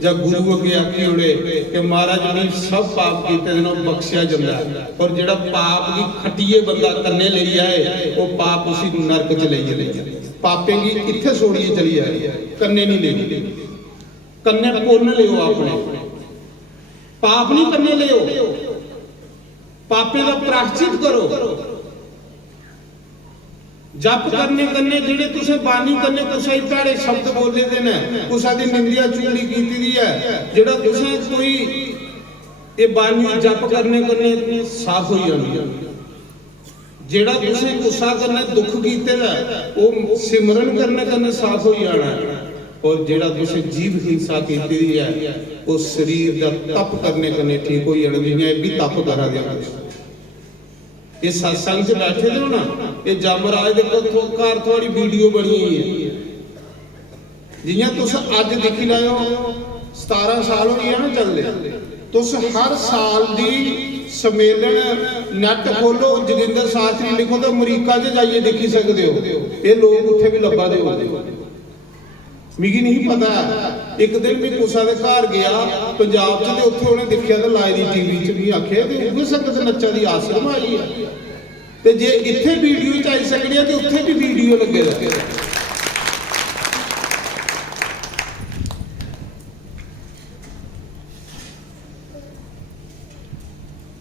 या गुरु अगे आखी उड़े कि महाराज जी सब पाप कीते ने बख्शिया जांदा और जेड़ा पाप की खटिए बंदा कन्ने ले आए वो पाप उसी नरक च ले जाए पापे की इत्थे सोड़िए चली आए कन्ने नहीं ले कन्ने पुण्य लियो अपने पाप नहीं कन्ने लियो पापे का प्रायश्चित करो जप करने कन्ने जेड़े तुसे बानी कन्ने कुछ भैड़े शब्द बोले दे ने कुछ दी निंदिया चुगली कीती दी है जेड़ा तुसे कोई ये बानी जप करने कन्ने साफ हो जांदी जेड़ा तुसे गुस्सा करने दुख कीते दा वो सिमरन करने कन्ने साफ हो जाना और जेड़ा तुसे जीव हिंसा कीती दी है वो शरीर दा तप करने कन्ने ठीक हो जाना जियां ये भी तप करा दिया ये सत्संग च बैठे हो ना ये जमराज दे घर थोड़ी वीडियो बनी हुई है जियां तुस अज देखी लाओ 17 साल हो गए ना चलदे तुस हर साल दी सम्मेलन नैट खोलो जोगिंदर शास्त्री लिखो तो अमरीका च जाइए देखी सकते हो ये लोग उत्थे भी लब्भा दे मिगी नहीं पता एक दिन भी कुसा दे घर गया पंजाब च ते उत्थे उन्हें देखिया ते लाई दी टीवी च भी आखे ते उहे संगत नच्चा दी आश्रम आई है ते जे इत्थे वीडियो च आई सकदी है ते उत्थे भी वीडियो लगे दा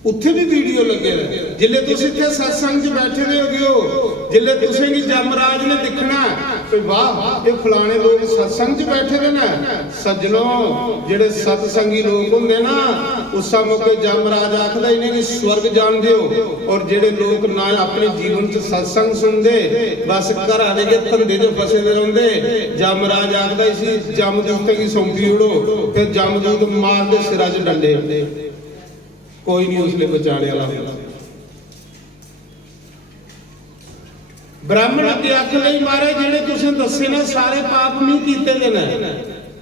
उत्थे भी वीडियो लगे रहे जिले तुम इतने सत्संग बैठे रहे हो जिले तुसें भी जमराज ने दिखना कि वाह ये फलाने लोग सत्संग बैठे रहे ना सज्जनों जेड़े सत्संगी लोग होंगे ना उस मौके जमराज आखदा इन्हें कि स्वर्ग जान दियो और जेड़े लोग ना अपने जीवन च सत्संग सुनते बस घर आने के धंधे च फसे रहंदे जमराज आखदा इसी जमदूतें की सौंपी उड़ो फिर जमदूत मार दे सिरा च डंडे कोई नहीं उसने बचाने वाला ब्राह्मण अगे आख लई मारे जेड़े तुसें दसे ना सारे पाप नहीं कीते दे ने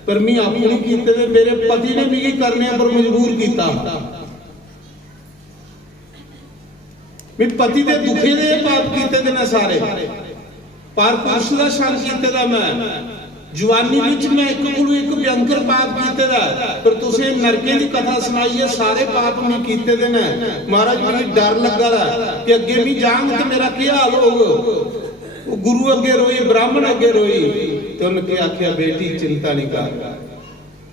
पर मैं अपने कीते दे मेरे पति ने भी करने पर मजबूर किया मैं पति दे दुखे दे पाप कीते दे ने सारे पर पुरुष दा शन कीते दा मैं जवानी विच मैं एक कोलों एक भयंकर पाप कीते दा पर तुसें नरके दी कथा सुनाई है सारे पाप नहीं कीते दे ने महाराज मेरी डर लगा दा कि अगे भी जांग ते मेरा क्या हाल होगा गुरु अगे रोई ब्राह्मण अगे रोई तो उन्हें आख्या बेटी चिंता नहीं कर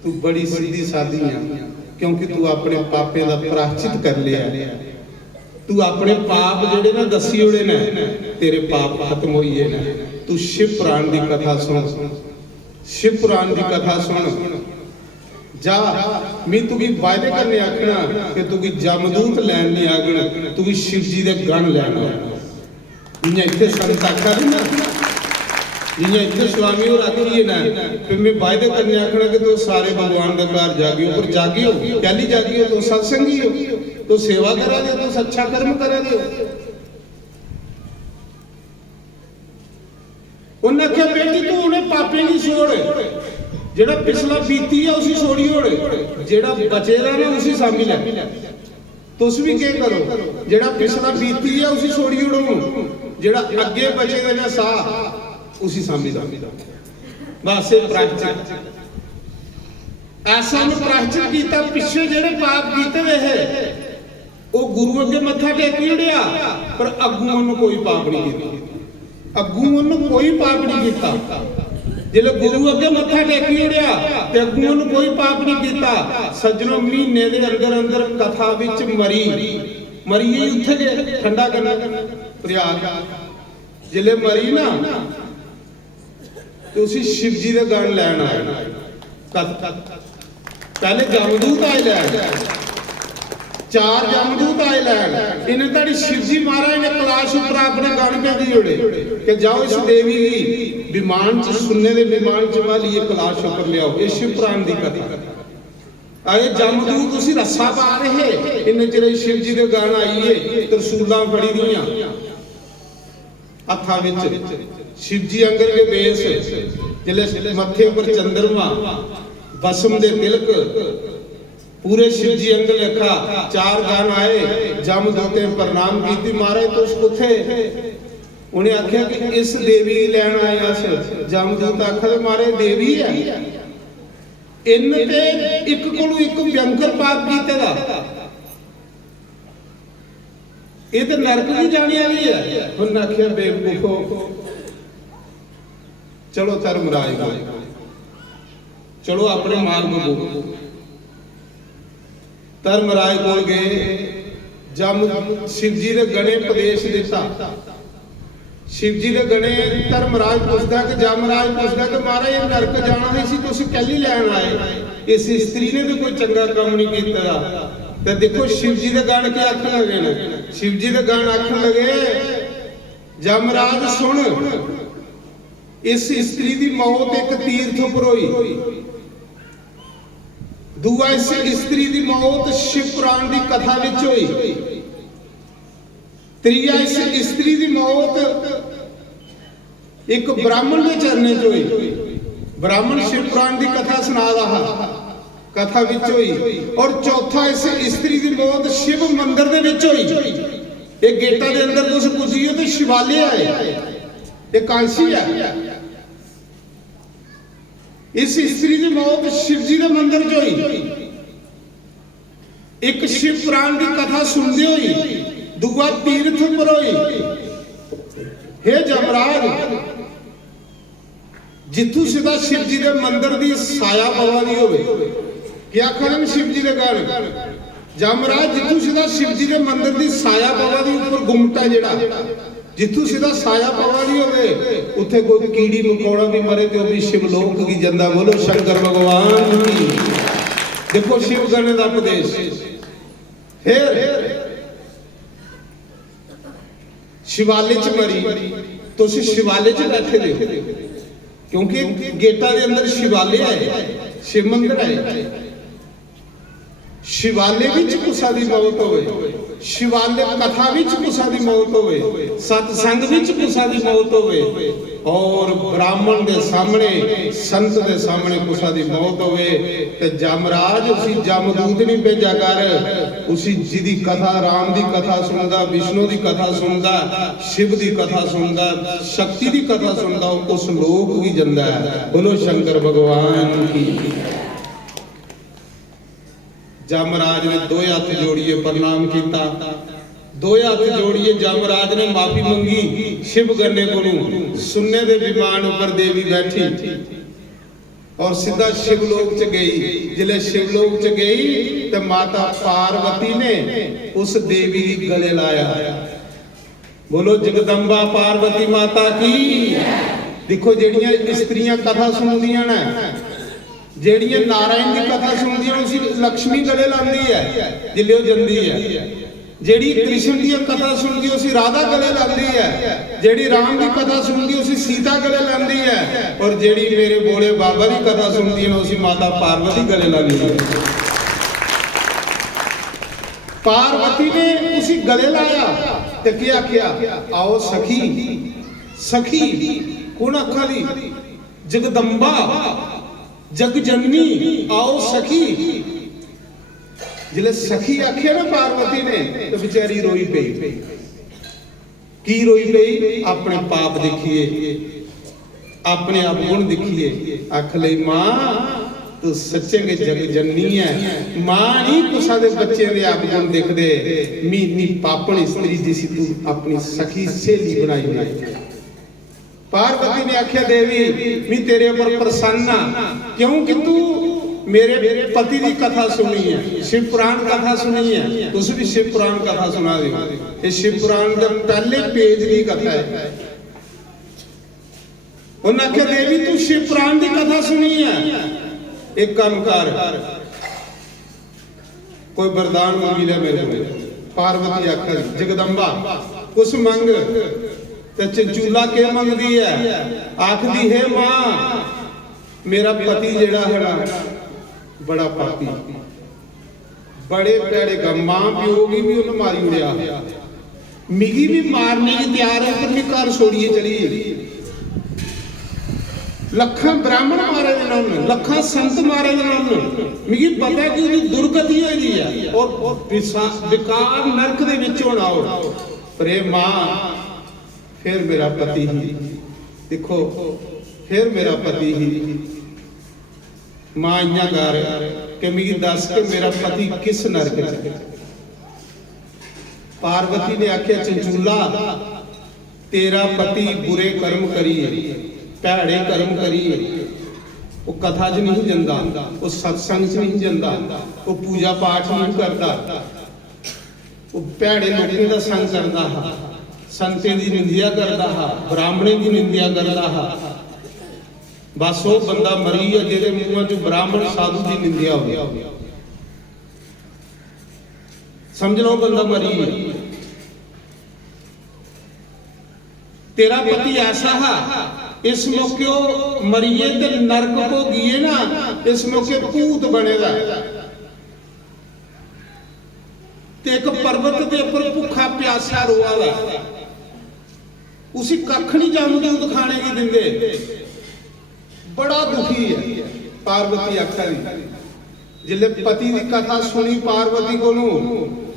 तू बड़ी सीधी सादी है क्योंकि तू अपने पापे दा प्रायश्चित कर लिया तू अपने पाप जेड़े ना दसी उड़े ने तेरे पाप खत्म होइए ने तू शिव पुराण दी कथा सुन शिव पुराण की कथा सुन जा मैं तुगी वायदे करने आखना कि तुगी जमदूत लैन नहीं आगना तुगी शिव जी दे गण लैन जियां इत्थे संत आखा ना जियां इत्थे स्वामी और आखिए ना फिर मैं वायदे करने आखना कि तू सारे भगवान के घर जागियो पर जागियो पहली जागियो तो सत्संगी हो तो सेवा करा दे तो अच्छा कर्म करा दे उन्हें आख्या बेटी तू उन्हें पापे की छोड़ जेड़ा पिछला बीती है उसी छोड़ी ओड़े जेड़ा बचेगा ना उसी सामी ले तुस भी क्या करो जेड़ा पिछला बीती है उसी छोड़ी ओड़ो जेड़ा अगे बचेगा ना सा उसी सामी दा बस प्रायश्चित ਐਸਾ ਨੂੰ ਪ੍ਰਾਸ਼ਚਿਤ ਕੀਤਾ, ਪਿੱਛੇ ਜਿਹੜੇ ਪਾਪ ਕੀਤੇ ਵੇ ਉਹ ਗੁਰੂ ਅੱਗੇ ਮੱਥਾ ਟੇਕੀ ਉੜਿਆ, ਪਰ ਅੱਗੂ ਉਹਨੂੰ ਕੋਈ ਪਾਪ ਨਹੀਂ ਕੀਤਾ। ਅੱਗੂ ਉਹਨੂੰ ਕੋਈ ਪਾਪ ਨਹੀਂ ਕੀਤਾ। ਜਿਹੜੇ ਗੁਰੂ ਅੱਗੇ ਮੱਥਾ ਟੇਕੀ ਉੜਿਆ ਤੇ ਅੱਗੂ ਉਹਨੂੰ ਕੋਈ ਪਾਪ ਨਹੀਂ ਕੀਤਾ। ਸੱਜਣੋ, ਮਹੀਨੇ ਦੇ ਅੰਦਰ ਅੰਦਰ ਕਥਾ ਵਿੱਚ ਮਰੀ ਹੀ ਉੱਥੇ ਗਏ ਠੰਡਾ ਕਰਨਾ ਪ੍ਰਯਾਗ। ਜਿਹੜੇ ਮਰੀ ਨਾ ਤੁਸੀਂ शिव जी ਦੇ ਗਾਣ ਲੈਣ ਆਏ। ਪਹਿਲੇ ਜਮਦੂਤ ਆਏ ਲੈਣ, 4 ਜਮਦੂਤ ਆਏ ਲੈਣ। ਇਹਨਾਂ ਤੁਹਾਡੀ शिव जी महाराज ने कलाश उपर अपने गण पे दी उड़े कि जाओ इस देवी की विमान च सुन्ने दे विमान च वाली कलाश उपर ले आओ। ये शिव पुराण दी कथा। आए जमदूत उसी रस्सा पा रहे इन्ने चिर शिव जी दे गान आईए, तरसूलां फड़ी दियां हत्थां विच, शिव जी अंगर के बेस, जिले मथे पर चंद्रमा, बसम दे तिलक, पूरे शिव जी अंग लिखा। 4 गान आए, जमदूते प्रणाम की महाराज तुस कुथे? उन्हें आख्या कि इस देवी लैन आए अस। जमदूत आखदे महाराज देवी है इन ते एक कोलों एक भयंकर पाप कीते दा, ये तो नरक भी जाने वाली है। उन्हें आख्या बेवकूफो, चलो धर्मराज को, चलो अपने मार्ग को। धर्मराज कोल गए, जम शिव जी दे गणे प्रदेश दिता। शिव जी दे गणे धर्मराज पुछदा कि जमराज पुछदा कि महाराज ये नरक जाना नहीं सी, तुसीं कैली लैन आए? इस स्त्री ने तो कोई चंगा काम नहीं कीता। ते देखो शिव जी दे गण के आखन लगे ने, शिव जी दे गण आखन लगे जमराज सुन, इस स्त्री दी मौत एक तीर्थ उपर होई, दूआ इस स्त्री दी मौत शिव पुराण दी कथा विच होई, त्रीया इस स्त्री दी मौत एक ब्राह्मण दे चरणे च होई। ब्राह्मण शिव पुराण दी कथा सुना रहा, कथा विच होई। और चौथा इस स्त्री दी मौत शिव मंदिर दे विच होई। ये गेटा दे अंदर तुस पुजियो ते शिवालय है, ये कांसी है। इस स्त्री की मौत शिव जी के मंदिर च होई। एक शिव पुराण की कथा सुनते हुई, दूआ तीर्थ पर होई। हे जमराज, जिथू सीधा शिव जी के मंदिर की साया पवा दी होवे, क्या आखन शिव जी के गल? जमराज, जिथू सीधा शिव जी के मंदिर की साया पवा दी ऊपर गुमटा जेड़ा, जिथू सीधा साया पवा दी होवे, उत्थे कोई कीड़ी मकोड़ा भी मरे तो भी शिवलोक की जंदा। बोलो शंकर भगवान की। देखो शिव गण का उपदेश। फिर शिवालय च मरी, तुसीं शिवालय च बैठे दे, क्योंकि गेटा दे अंदर शिवालय है, शिव मंदिर है। शिवालय विच कुसा दी मौत होवे, शिवालय कथा विच कुसा दी मौत होवे, सत्संग विच कुसा दी मौत होवे, और ब्राह्मण दे सामने, संत दे सामने कुसा दी मौत होवे, ते जमराज उसी जमदूत नहीं भेजा कर, उसी जिदी कथा, राम दी कथा सुनदा, विष्णु दी कथा सुनदा, शिव दी कथा सुनदा, शक्ति दी कथा सुनदा, उस लोक भी जंदा है। बोलो शंकर भगवान की। जमराज ने 2 हाथ जोड़िए प्रणाम किया, 2 हाथ जोड़िए जमराज ने माफी मंगी शिव गन्ने को। सुन्ने दे विमान ऊपर देवी बैठी और सीधा शिवलोक च गई। जिले शिवलोक च गई तो माता पार्वती ने उस देवी की गले लाया। बोलो जगदम्बा पार्वती माता की। देखो जेड़ियां स्त्रियां कथा सुनदियां ने, जेड़ियां नारायण की कथा सुनदियां उसी लक्ष्मी गले लांदी है जिले वो जंदी है। जेड़ी कृष्ण की कथा सुनदी उसी राधा गले लांदी है। जेड़ी राम की कथा सुनदी उसी सीता गले लांदी है। और जेड़ी मेरे भोले बाबा की कथा सुनदी है उसी माता पार्वती गले लांदी है। पार्वती ने उसी गले लाया ते क्या किया? आओ सखी, सखी कौन आखा दी? जगदम्बा जगजननी, आओ सखी। जिले सखी आखे ना पार्वती ने तो बेचारी रोई पई। की रोई पई? अपने पाप देखिए, अपने आप गुण देखिए। आख ले मां तू सच्चे के जग जननी है। मां नहीं कुसा दे बच्चे दे आप गुण देखदे, मीनी पापण स्त्री जिसी तू अपनी सखी सहेली बनाई है। पार्वती ने आख्या देवी मैं तेरे ऊपर प्रसन्न हाँ, क्योंकि तू मेरे पति की कथा सुनी है, शिव पुराण कथा सुनी है। तुम भी शिव पुराण कथा सुना दो। ये शिव पुराण का पहले पेज की कथा है। उन्हें आख्या देवी तू शिव पुराण की कथा सुनी है, एक काम कर, कोई वरदान मांगी ले मेरे को। पार्वती आखा जगदम्बा कुछ मंग, ते चंचूला के मंगदी है, आखदी है मां मेरा पति जेड़ा है बड़ा पापी, बड़े पैड़े का, मां प्यो की भी उन्हें मारी उड़िया, मिगी भी मारने की तैयार है, पर मैं घर छोड़िए चलिए। लखा ब्राह्मण मारे उन्होंने, लखा संत मारे उन्होंने, मिगी पता है कि उनकी दुर्गति हुई है और विकार नरक दे विच होना हो, पर ये मां फिर मेरा पति ही, देखो फिर मेरा पति ही। मां इन्ना कर कि मिगी दस के मेरा पति किस नरक च। पार्वती ने आख्या चंचूला तेरा पति बुरे कर्म करिए, भैड़े कर्म करिए, वो कथा च नहीं जाता, वो सत्संग च नहीं जाता, वो पूजा पाठ नहीं करता, वो भैड़े लोगों का संग करता है, संते की निंदिया करता है, ब्राह्मणे की निंदिया करता है। बस वो बंदा मरी है जिहदे मूंह च ब्राह्मण साधु की निंदिया हो, समझ लो बंदा मरी है। तेरा पति ऐसा है, इस मौके मरीए ते नरक भोगीए ना, इस मौके भूत बनेगा ते एक पर्वत के ऊपर भुखा प्यासा रोआ, उसी कख नहीं जाम दूध खाने की दिंदे, बड़ा दुखी है। पार्वती आखा जिले पति की कथा सुनी पार्वती को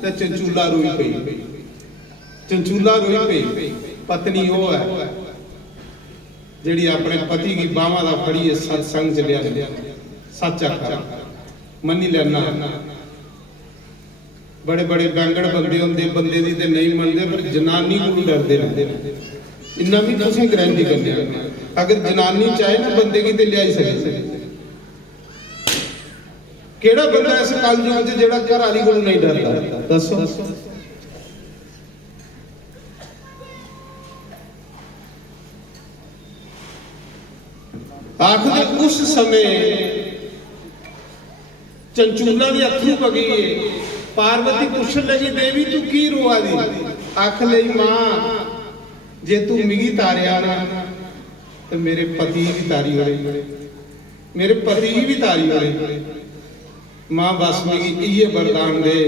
चंचूला रोई पई, चंचूला रोई पई। पत्नी वो है जिहड़ी अपने पति की बावां दा फड़ी है, सत्संग च लिया, सच आखा मनी लेना। बड़े बड़े बैंगड़ बंदे होंदे, बंदे दी ते नहीं मनदे, पर जनानी को डरदे रहंदे। इन्ना भी तुसीं गारंटी करनी, अगर जनानी चाहे ना बंदे की ते लिया सकदे। केड़ा बंदा इस कलयुग च जेड़ा घर वाली कोल नहीं डरदा, दसो। आखिर उस समय चंचूला के अथरू पगी, पार्वती पूछन लगी देवी तू की रोआ दी? आख लई मां जे तू मिगी तारिया ना तो मेरे पति भी तारी हो रही, मेरे पति भी तारी हो रही। मां बस मिगी ये वरदान दे,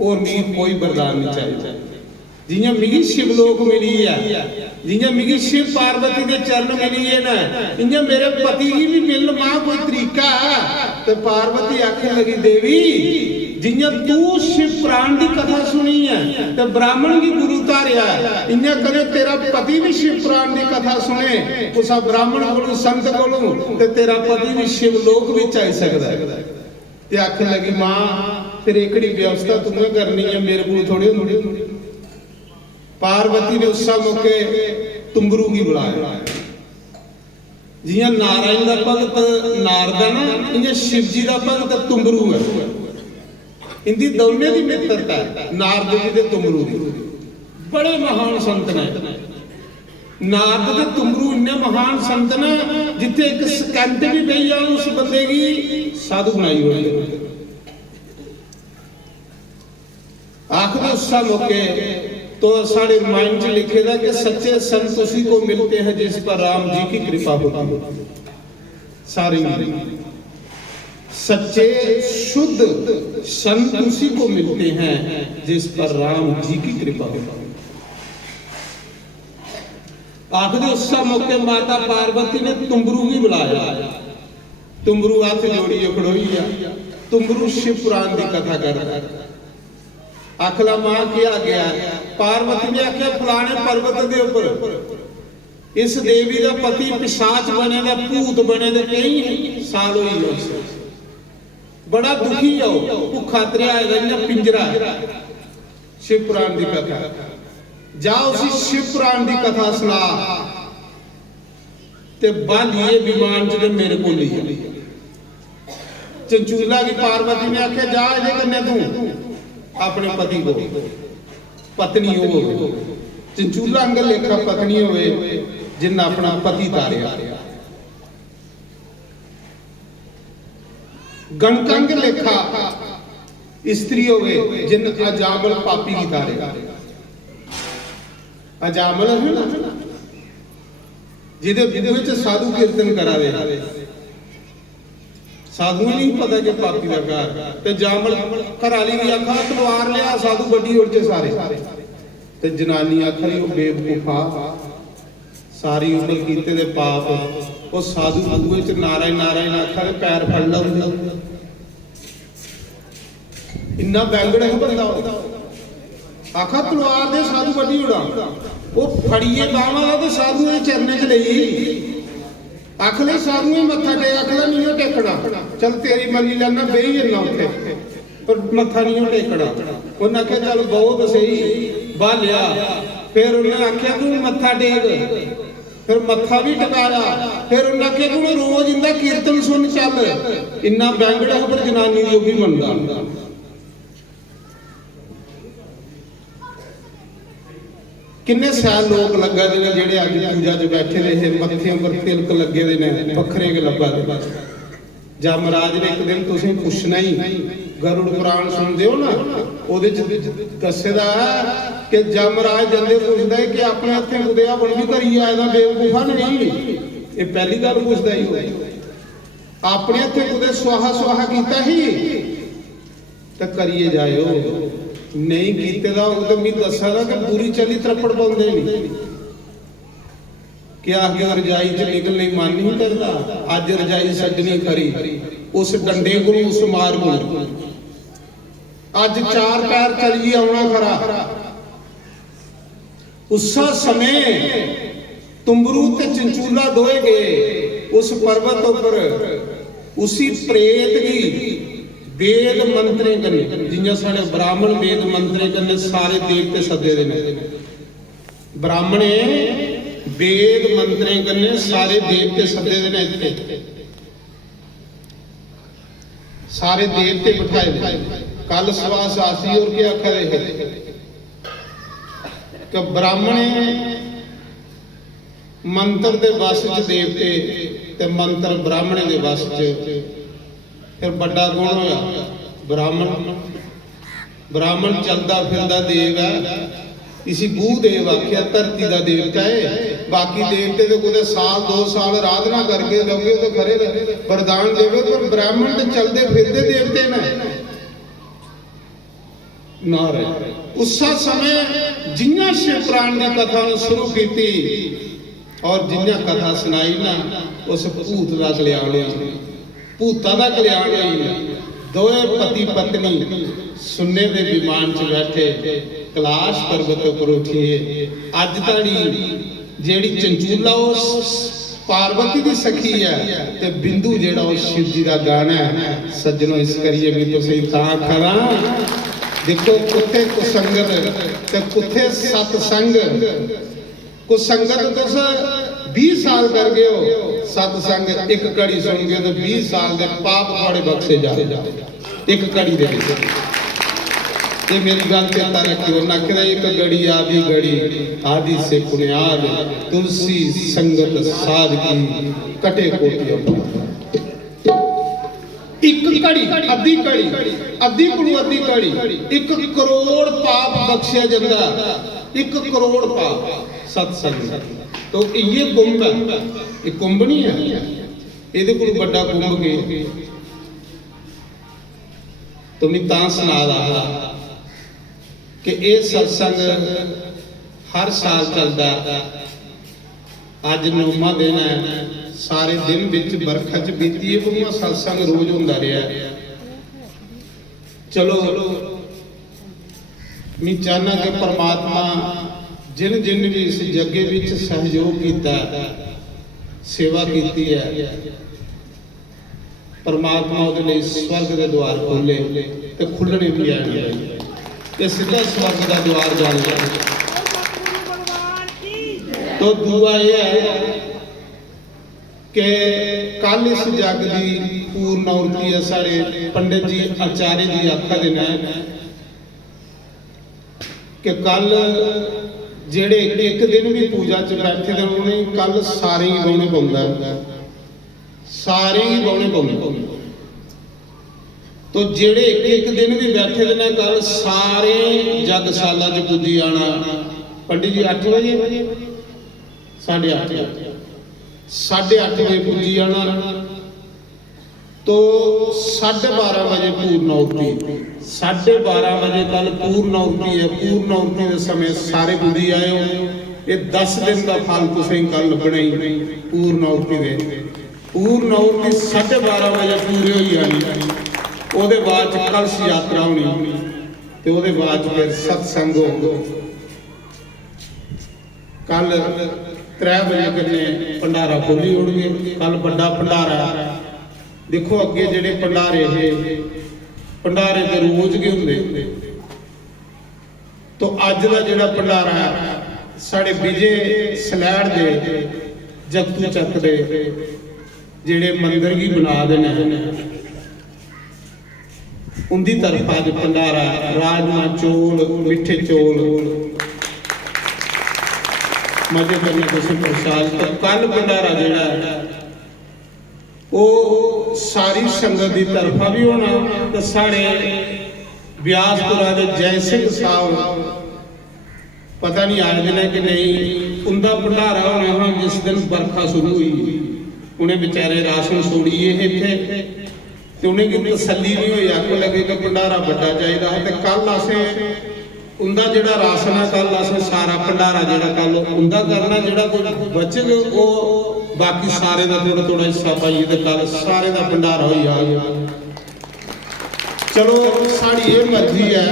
और मिगी कोई वरदान नहीं चाहिए। जियां मिगी शिवलोक मिली है, जियां मिगी शिव पार्वती के चरण मिली है ना, इयां मेरे पति की भी मिल मां कोई तरीका। तो पार्वती आखे लगी देवी जियां तू शिव पुराण की कथा सुनी है तो ब्राह्मण की गुरु तारिया, इन्हें करे तेरा पति भी शिव पुराण की कथा सुने, उस ब्राह्मण को संत को तेरा पति भी शिवलोक भी आ सकता है। ते आखे लगी मां फिर एकड़ी व्यवस्था तुम्हें करनी है, मेरे को थोड़ी थोड़ी। पार्वती ने उस मौके तुंबरू की बुलाया, जियां नारायण का भगत नारद है ना, इन्हें शिव जी का भगत तुंबरू है। इनकी दोनों की मित्रता है, नारद जी के तुंबरू की। बड़े महान संत ने, नारद के तुंबरू इन्ने महान संत ने जिथे एक सकंत भी गई है उस बंदे की साधु बनाई हुई है। आखिर उस मौके तो साढ़े रामायण च लिखेगा कि सच्चे संत उसी को मिलते हैं जिस पर राम जी की कृपा होती है। सारी सच्चे शुद्ध संत उसी को मिलते हैं जिस पर राम जी की कृपा होती है। आखिर उस मौके माता पार्वती ने तुंबरू की बुलाया, तुंबरू हाथ जोड़िए खड़ोई, तुंबरू शिव पुराण की कथा कर। आखला मां क्या गया? पार्वती ने आख्या फलाने पर्वत के ऊपर इस देवी का पति पिशाच बने दा भूत बने दे कई साल हुई उस बड़ा दुखी है भुखा त्रिया है पिंजरा शिव पुराण की कथा जा उसी शिव पुराण की कथा सुना ते बालिए विमान च मेरे को ली चंचूला की पार्वती ने आख्या जा ये कन्या तू अपने पति को पत्नी हो चंचूला अंगल लेखा पत्नी होवे जिन्ना अपना पति तारिया गणकंग लेखा स्त्री होवे जिन अजामल पापी की तारिया अजामल है ना जिदे विधि च साधु कीर्तन करावे साधु नहीं पता कि पापी का घर ते जामल घराली की आखा तलवार लिया साधु बड़ी उड़ के सारे ते जनानी आखा वो बेवकूफा सारी उम्र कीते दे पाप वो साधु बूहे च नारायण नारायण आखा ते पैर फड़ ला इन्ना बैंगड़ है बंदा आखा तलवार दे साधु बड़ी उड़ा वो फड़िए बावा ते साधु दे चरने च लई आखले साधु ही मत्था टेक आखला नहीं टेकना चल तेरी मनी लेना बेही जन्ना उठे पर मत्था नहीं टेकना उन्हें आख्या चल बहुत सही बालिया फिर उन्हें आख्या तू मत्था टेक फिर मत्था भी टकाया फिर उन्हें आख्या तू रोज इंदा कीर्तन सुन चल इन्ना बैंगड़ है पर जनानी दी भी मनदा किन्ने साल लोग लगा दे ने जेड़े अज पूजा च बैठे रहे मत्थे पर तिलक लगे दे ने बखरे के लब्बा दे जमराज ने एक दिन तुसीं पुछना ही गरुड़ पुराण सुनदे हो ना ओदे च दस्सेदा कि जमराज जंदे पुछदा है कि अपने हत्थे उदया बन भी करी आए दा बेवकूफा नहीं ये पहली गल पुछदा ही हो अपने हत्थे उदे स्वाहा स्वाहा कीता ही ते करिए जायो नहीं कीते दा तो मैं दसा दा कि पूरी चली त्रप्पड़ पाउंदे नहीं क्या आगे रजाई च निकलने मन नहीं करता अज रजाई छड्डनी खरी उस डंडे को उस मार को अज चार पैर चलिए आना खरा उसा समय तुंबरू ते चंचूला दोए गए उस पर्वत ऊपर उसी प्रेत की वेद मंत्रे करने जियां साढ़े ब्राह्मण वेद मंत्रे करने सारे देवते सदे दे ने ब्राह्मणे वेद मंत्रे करने सारे देवते सदे दे ने इत्थे सारे देवते बिठाए कल सवास आसी और क्या करे कि ब्राह्मणे मंत्र दे वस च देवते ते मंत्र ब्राह्मणे दे वस च फिर बड़ा कौन होया ब्राह्मण ब्राह्मण चलता फिरदा देव है इसी भू देव आख्या धरती का देवता है बाकी देवते तो कुछ साल 2 साल आराधना करके रहोगे तो खरे वरदान देवे पर ब्राह्मण तो चलते फिरते देवते ने नारे उस समय जिन्ना शिव पुराण की कथा शुरू की और जिन्ना कथा सुनाई ना उस भूत का कल्याण होया भूतां दा कल्याण होई दोए पति पत्नी सुन्ने दे विमान च बैठे कैलाश पर्वत उपर उठिए अज ताड़ी जेड़ी चंचूला उस पार्वती दी सखी है ते बिंदु जेड़ा उस शिव जी दा गाना है सज्जनों इस करिए भी तुसीं तां खरा देखो कुत्थे कुसंगत ते कुत्थे सतसंग कुसंगत तुस 20 साल कर गए हो सतसंग एक कड़ी सुन के तो 20 साल के पाप थोड़े बख्शे जा एक कड़ी दे ये मेरी गल चेता रखियो ना कि एक घड़ी आधी घड़ी आदि से बुनियाद तुलसी संगत साध की कटे कोटियों एक कड़ी अद्धी कुलू अद्धी कड़ी 1 करोड़ पाप बख्शिया जाता 1 करोड़ पाप सत्संग तो ये कुंभ है ये कुंभ नहीं है ये कोल बड़ा कुंभ के तो मैं तां सुना रहा कि ये सत्संग हर साल चलता अज 9वां दिन है सारे दिन विच बरखा च बीती है पर सत्संग रोज होंदा रहा चलो मैं चाहना कि परमात्मा जिन जिन भी इस जगे विच सहयोग किया, सेवा की है, परमात्मा उहदे लई स्वर्ग के द्वार खोले तो खुलने भी आने ते सीधा स्वर्ग का द्वार जाने। तो दूआ यह है कि कल इस जग की पूर्ण औरती है। सारे पंडित जी आचार्य जी आखा देना है कि कल जेड़े एक दिन भी पूजा च बैठे थे उन्होंने कल सारे ही बौने पाउंदा, सारे ही बौने पाउंदे। तो जेड़े एक दिन भी बैठे थे ना कल सारे जगशाला च पुजी आना। पंडित जी 8 बजे 8:30 8:30 बजे पुजी आना। तो 12:30 बजे पूर्ण औरती, 12:30 बजे कल पूर्ण औरती है। पूर्ण औरती के समय सारे पुजी आए हो। ये 10 दिन का फल तुसें कल लभना ही पूर्ण औरती दे। पूर्ण औरती 12:30 बजे पूरी हो जानी। ਉਹਦੇ ਬਾਅਦ ਕਲਸ਼ यात्रा होनी ਤੇ ਉਹਦੇ ਬਾਅਦ ਫਿਰ सत्संग हो। कल 3 बजे कन्ने भंडारा खोली उड़गे। कल बड़ा भंडारा देखो। अगे जेडे भंडारे भंडारे तो रोज के होंगे। तो अज का जोड़ा भंडारा साढ़े विजय सलैड़ दे जगतू चक दे जेडे मंदिर भी बना देने उनकी तरफ अज भंडारा राजमा चौल मिठे चौल मजे करने तुम प्रसाद। तो कल भंडारा जोड़ा वो सारी संगत की तरफा भी होना। तो साढ़े ब्यासपुरा के जय सिंह साहब पता नहीं आए दिन है कि नहीं, उनका भंडारा होना जिस दिन बरखा शुरू हुई। उन्हें बेचारे राशन छोड़िए इतने तो उन्हें की तसली नहीं हुई। आपको लगे कि भंडारा बड़ा चाहिए। तो कल असें उनका जोड़ा राशन है कल असें सारा भंडारा जोड़ा कल उनका करना। जोड़ा कोई बचे वो बाकी सारे का थोड़ा थोड़ा हिस्सा पाइए तो कल सारे का भंडारा हो जाएगा। चलो साड़ी ये मर्जी है।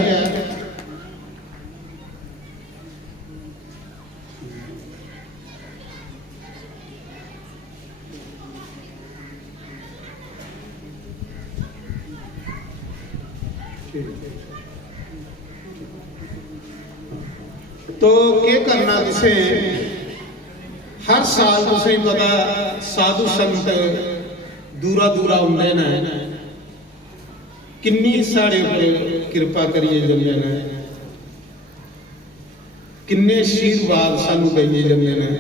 तो क्या करना तुसे हर साल तुसें पता साधु संत दूरा दूरा आउंदे ने किन्नी साढ़े उपर कृपा करिए जंदे ने किन्ने आशीर्वाद सानू देइए जंदे ने।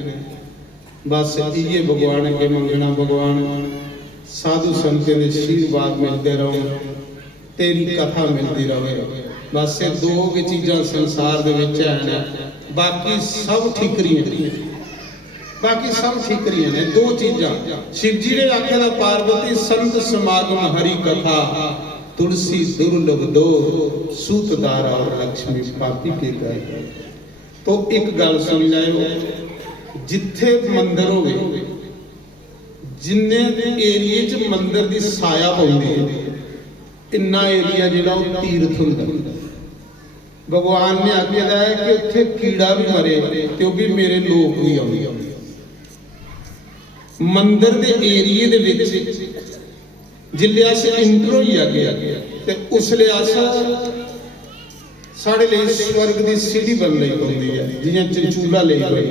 बस इये भगवान अगे मंगना भगवान साधु संतें दे आशीर्वाद मिलते रहो तेरी कथा मिलती रहे। बस ये दो भी चीज़ां संसार दे विच है बाकी सब ठीकरियां बाकी सब ठीकरियां ने। दो चीज़ां शिव जी ने आखे दा पार्वती संत समागम हरि कथा तुलसी दुर्लभ दो सूतदारा और लक्ष्मी पापी के गए। तो एक गल सुन जाओ जिथे मंदिर होवे जिन्ने एरिए च मंदिर की साया पौंदी है इन्ना एरिया जिहड़ा वो तीर्थ हुंदा। भगवान ने आख्या है कि उत्थे कीड़ा भी मरे तो भी मेरे लोग भी आउंदे। मंदिर के एरिए दे विच जिल्ले अस इंटर होई गए ते उसले अस साढ़े लिए स्वर्ग की सीढ़ी बन रही पौंदी है जियां चंचूला ले गए।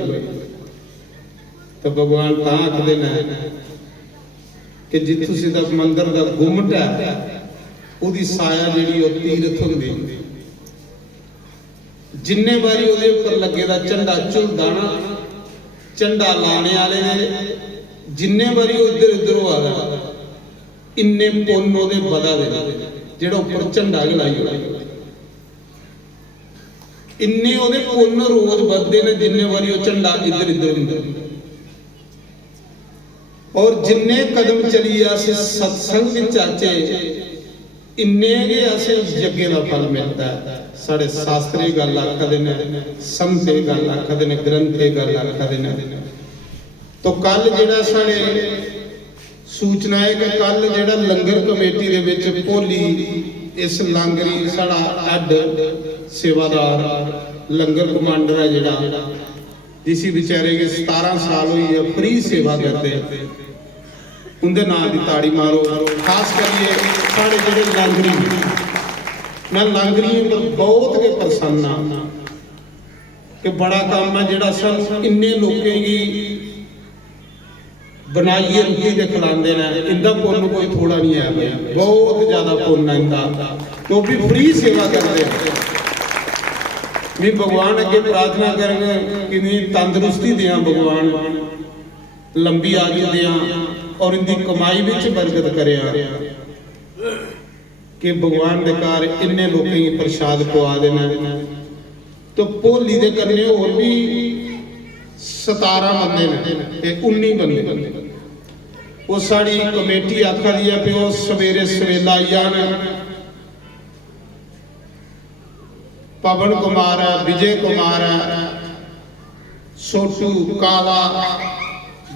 तो भगवान तां आखदे ने कि जित्थों सीधा मंदिर का गुम्मट है उहदी साया जिहड़ी ओ तीर्थ हुंदी। जिन्ने बारी उहदे उपर लगे दा झंडा झुलदा ना झंडा लाने वाले ने जिन्ने बारी इधर उधर हो आ इन्ने पुन्न उहदे बधा दे जिहड़ा उपर झंडा लाई होया इन्ने उहदे पुन्न रोज बधदे ने जिन्ने बारी वो झंडा इधर इधर हुंदा। और जिन्ने कदम चली अस सत्संग विच आचे इन्ने के असें यज्ञ का फल मिलता है। साढ़े शास्त्री गल आखदे ने संत गल आखदे ने ग्रंथ गल आखदे ने। तो कल जिहड़ा साढ़े सूचना है कि कल जिहड़ा लंगर कमेटी दे विच भोली इस लांगरी साढ़ा हैड सेवादार लंगर कमांडर है जिहड़ा जिसी बेचारे के 17 साल हुई है फ्री सेवा करते उनके नाम की ताड़ी मारो। खास करिए साढ़े जोड़े लांगरी, मैं लांगरी पर बहुत के प्रसन्न हाँ कि बड़ा काम है जोड़ा सानू इन्ने लोगों की बनाइए रोटी के खिलाते हैं। इनका पुण्य कोई थोड़ा नहीं है, बहुत ज्यादा पुण्य है इनका, क्योंकि फ्री सेवा करते हैं। भी भगवान अगे प्रार्थना करेंगे कि तंदुरुस्ती दें, भगवान लंबी आयु दें और इनकी कमाई में बरकत करे कि भगवान के घर इन्ने लोगों की प्रसाद पवा देना। तो भोली दे करने होर भी 17 बंदे ने 19 बंदे वो साड़ी कमेटी आखा दी है कि सवेरे सवेला आई जान। पवन कुमार है, विजय कुमार है, सोटू काला,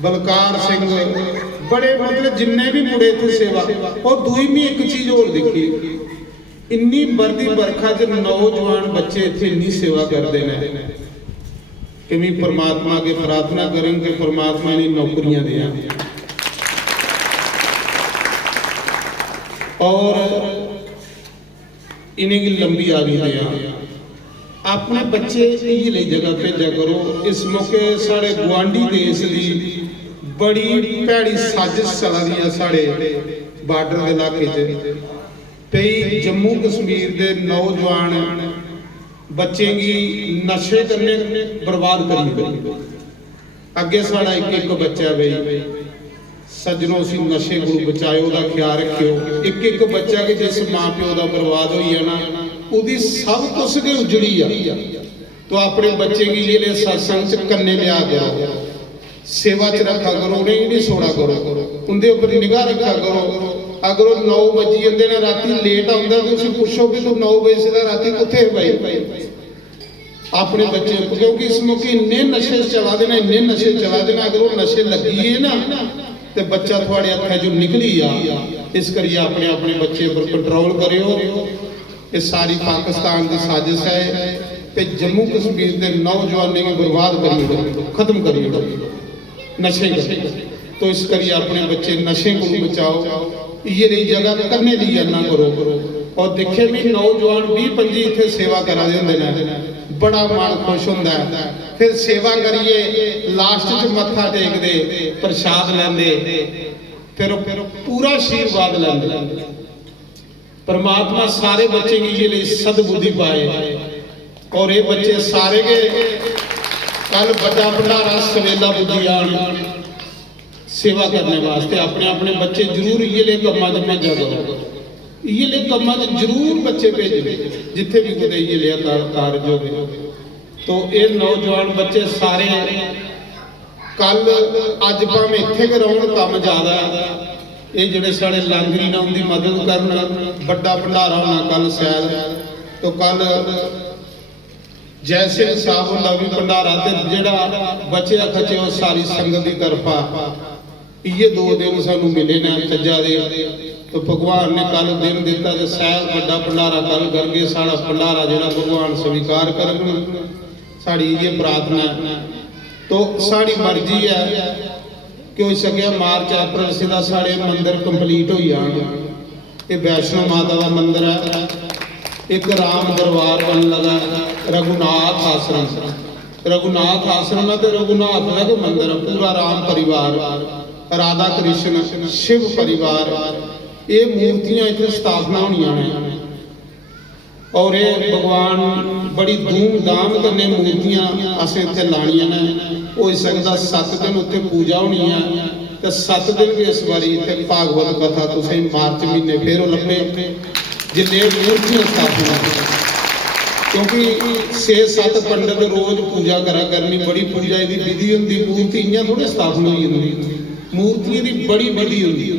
बलकार सिंह, बड़े मतलब जिन्ने भी मुड़े थे सेवा। और दुई में एक चीज और देखी, इन्नी बर्दी बरखा च नौजवान बच्चे इतने इन्नी सेवा करते हैं कि मैं परमात्मा के प्रार्थना करेंगे परमात्मा ने नौकरियां दिया और इन्हें की लंबी आयु दिया। अपने बच्चे ये जगह भेजा करो। इस मौके साढ़े गुआढ़ी देश की बड़ी भैड़ी साजिश चला दी है साढ़े बार्डर इलाके च कई जम्मू कश्मीर के नौजवान बच्चे की नशे करने बर्बाद करी। अगे साढ़ा एक बच्चा बई सज्जनों सी नशे को बचाओ, उसका ख्याल रखियो। एक बच्चा कि जिस माँ प्यो का बर्बाद हुई है ना उसकी सब कुछ के उजड़ी आ। तो अपने बच्चे की ये सत्संग च कन्ने लिया करो, सेवा च रखा करो, नहीं सोड़ा करो, उनके उपर निगाह रखा करो। अगर वो 9 बजी जाते ना राती लेट आता तो पूछो कि तू 9 बजे से राती किथे भाई अपने बच्चे, क्योंकि इस मौके इन्ने नशे चला देना, इन्ने नशे चला देना। अगर वो नशे लगी है ना तो बच्चा थोड़े हथों जो निकली आ। इस करिए अपने अपने बच्चे पर कंट्रोल करियो। ये सारी पाकिस्तान की साजिश है कि जम्मू कश्मीर के नौजवानों को बर्बाद करिए, खत्म करिए नशे कर। तो इस करिए अपने बच्चे नशे को बचाओ, ये रही जगह करने दी ना करो। और देखे भी नौजवान 20-25 इतने सेवा करा देंगे, बड़ा मन खुश होंदा है। फिर सेवा करिए, लास्ट च मत्था टेक दे, प्रसाद लेंदे, फिर पूरा आशीर्वाद लेंदे। परमात्मा सारे बच्चे की ये सदबुद्धि पाए और ये बच्चे सारे के कल बड़ा भंडारा सवेला बुद्धि आन सेवा करने वास्ते। अपने अपने बच्चे जरूर ये कम्मा च भेजा करो, ये कम्मा च जरूर बच्चे भेजो जिथे भी कुछ ये कारज हो। तो ये नौजवान बच्चे सारे कल अज भावें इत्थे कराउण काम ज्यादा, ये जिहड़े साडे लांगरी ने उनकी मदद करन, बड़ा भंडारा होना कल शायद। तो कल जय सिंह साहब का भी भंडारा ते जिहड़ा बचिया खचे सारी संगत की तरफा ये 2 दिन सानू मिले ने चज्जा दे। तो भगवान ने कल दिन दिता तो शायद बड़ा भंडारा कल करके साड़ा भंडारा जिहड़ा भगवान स्वीकार करन, साड़ी ये प्रार्थना। तो साड़ी मर्जी है कि हो सके मार्च अप्रैल से साढ़े मंदिर कंप्लीट हो जान। ये वैष्णो माता का मंदिर है, एक राम दरबार बन लगा, रघुनाथ आश्रम, रघुनाथ आश्रम है तो रघुनाथ का मंदिर है, पूरा राम परिवार, राधा कृष्ण शिव परिवार, ये मूर्तियां इतने स्थापना होनिया ने। और ये भगवान बड़ी धूमधाम कन्ने मूर्तियां असें इत्थे लाणियां ने। हो सकदा 7 दिन उत्थे पूजा होनी है तो 7 दिन भी इस बारी इत्थे भागवत कथा तुसीं मार्च महीने फिर लभे जिन्ने मूर्तियां स्थापना, क्योंकि 6-7 पंडित रोज पूजा करा करनी, बड़ी पूजा की विधि होंगी। मूर्ति इं थोड़े स्थापना हुई होंगी, मूर्तियों की बड़ी विधि होंगी।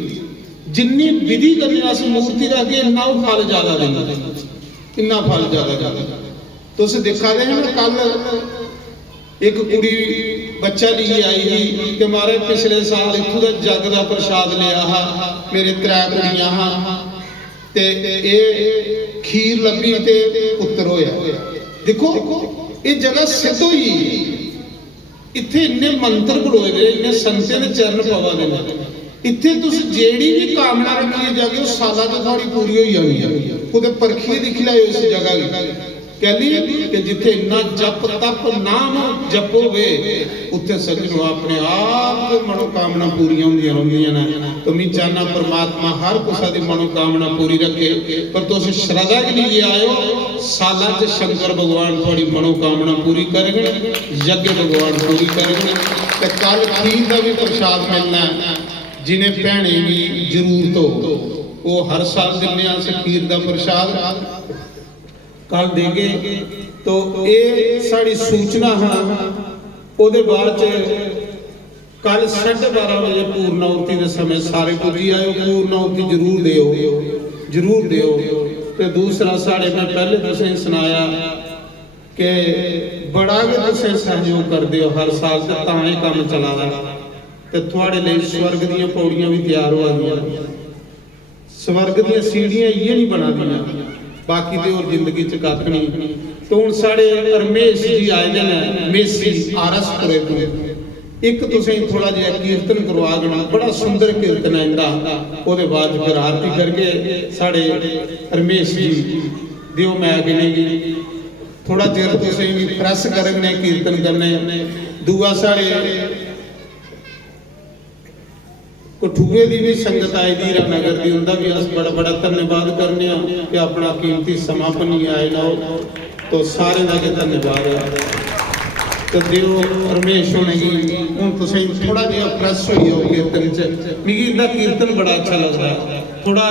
जिन्नी विधि करनी अस मूर्ति रख के इन्ना फल ज्यादा देना, इन्ना फल ज्यादा। तुस देखा दे ना कल एक कुड़ी बच्चा लेके आई जी कि मारे पिछले साल इत्थों का जग का प्रसाद लिया हा, मेरे 3 कुड़ियां हा ते ये खीर लभी ते पुत्र होया। देखो ये जगह सिद्ध हुई, इत्थे इन्ने मंत्र पढ़ोए दे, इन्ने संते दे चरण पवा दे ने, इत्थे तुसी जेड़ी भी कामना रखिए जाके उस साला तो थोड़ी पूरी हो जानी। कुते परखिए दिख लाओ इस जगह कहली कि जिथे इन्ना जप तप नाम जपोगे उत्थे सज्जनों अपने आप मनोकामना पूरी होंदियां रहंदियां ने। तो मैं चाहना परमात्मा हर कुसा दी मनोकामना पूरी रखे, पर तुसीं श्रद्धा के लिए आयो, सालां च शंकर भगवान थोड़ी मनोकामना पूरी करनगे, यज्ञ भगवान पूरी करनगे। ते कल खीर का भी प्रसाद मिलना है, जिन्हें भैणे भी जरूरत हो वो हर साल दिने अस खीर का प्रसाद कल देंगे। तो ये साड़ी सूचना हाँ उहदे बाद कल 12:30 बजे पूर्णाहुति के समय सारे पुजी आयो, पूर्णाहुति जरूर दियो। तो दूसरा साढ़े मैं पहले तुसें सुनाया कि बड़ा भी तुसें सहयोग कर दियो हर साल से तां ही काम चला रहा। तो थोड़े लिए स्वर्ग दी पौड़ियां भी तैयार हो गई, स्वर्ग दी सीढ़ियां ये नहीं बना दी, बाकी तो और जिंदगी च कख नहीं। तो हुण साढ़े रमेश जी आए ने मेसी आरसपुरे तो, एक तुसें थोड़ा जिहा कीर्तन करवा देना, बड़ा सुंदर कीर्तन है इंदा। ओहदे बाद फिर आरती करके साढ़े रमेश जी दियो मैं गिनेगी थोड़ा चिर तुसें भी प्रेस करने कीर्तन करने। दूआ साढ़े कठुए की भी संगत आई दी नगर की, उनका भी अस बड़ा बड़ा धन्यवाद करने कि अपना कीमती समा भनी आए ना। तो सारे का धन्यवाद है। तो दियो रमेश होने की हूँ तुम थोड़ा जिहा प्रेस हुई हो कीर्तन च, मिगी इनका कीर्तन बड़ा अच्छा लगता है थोड़ा।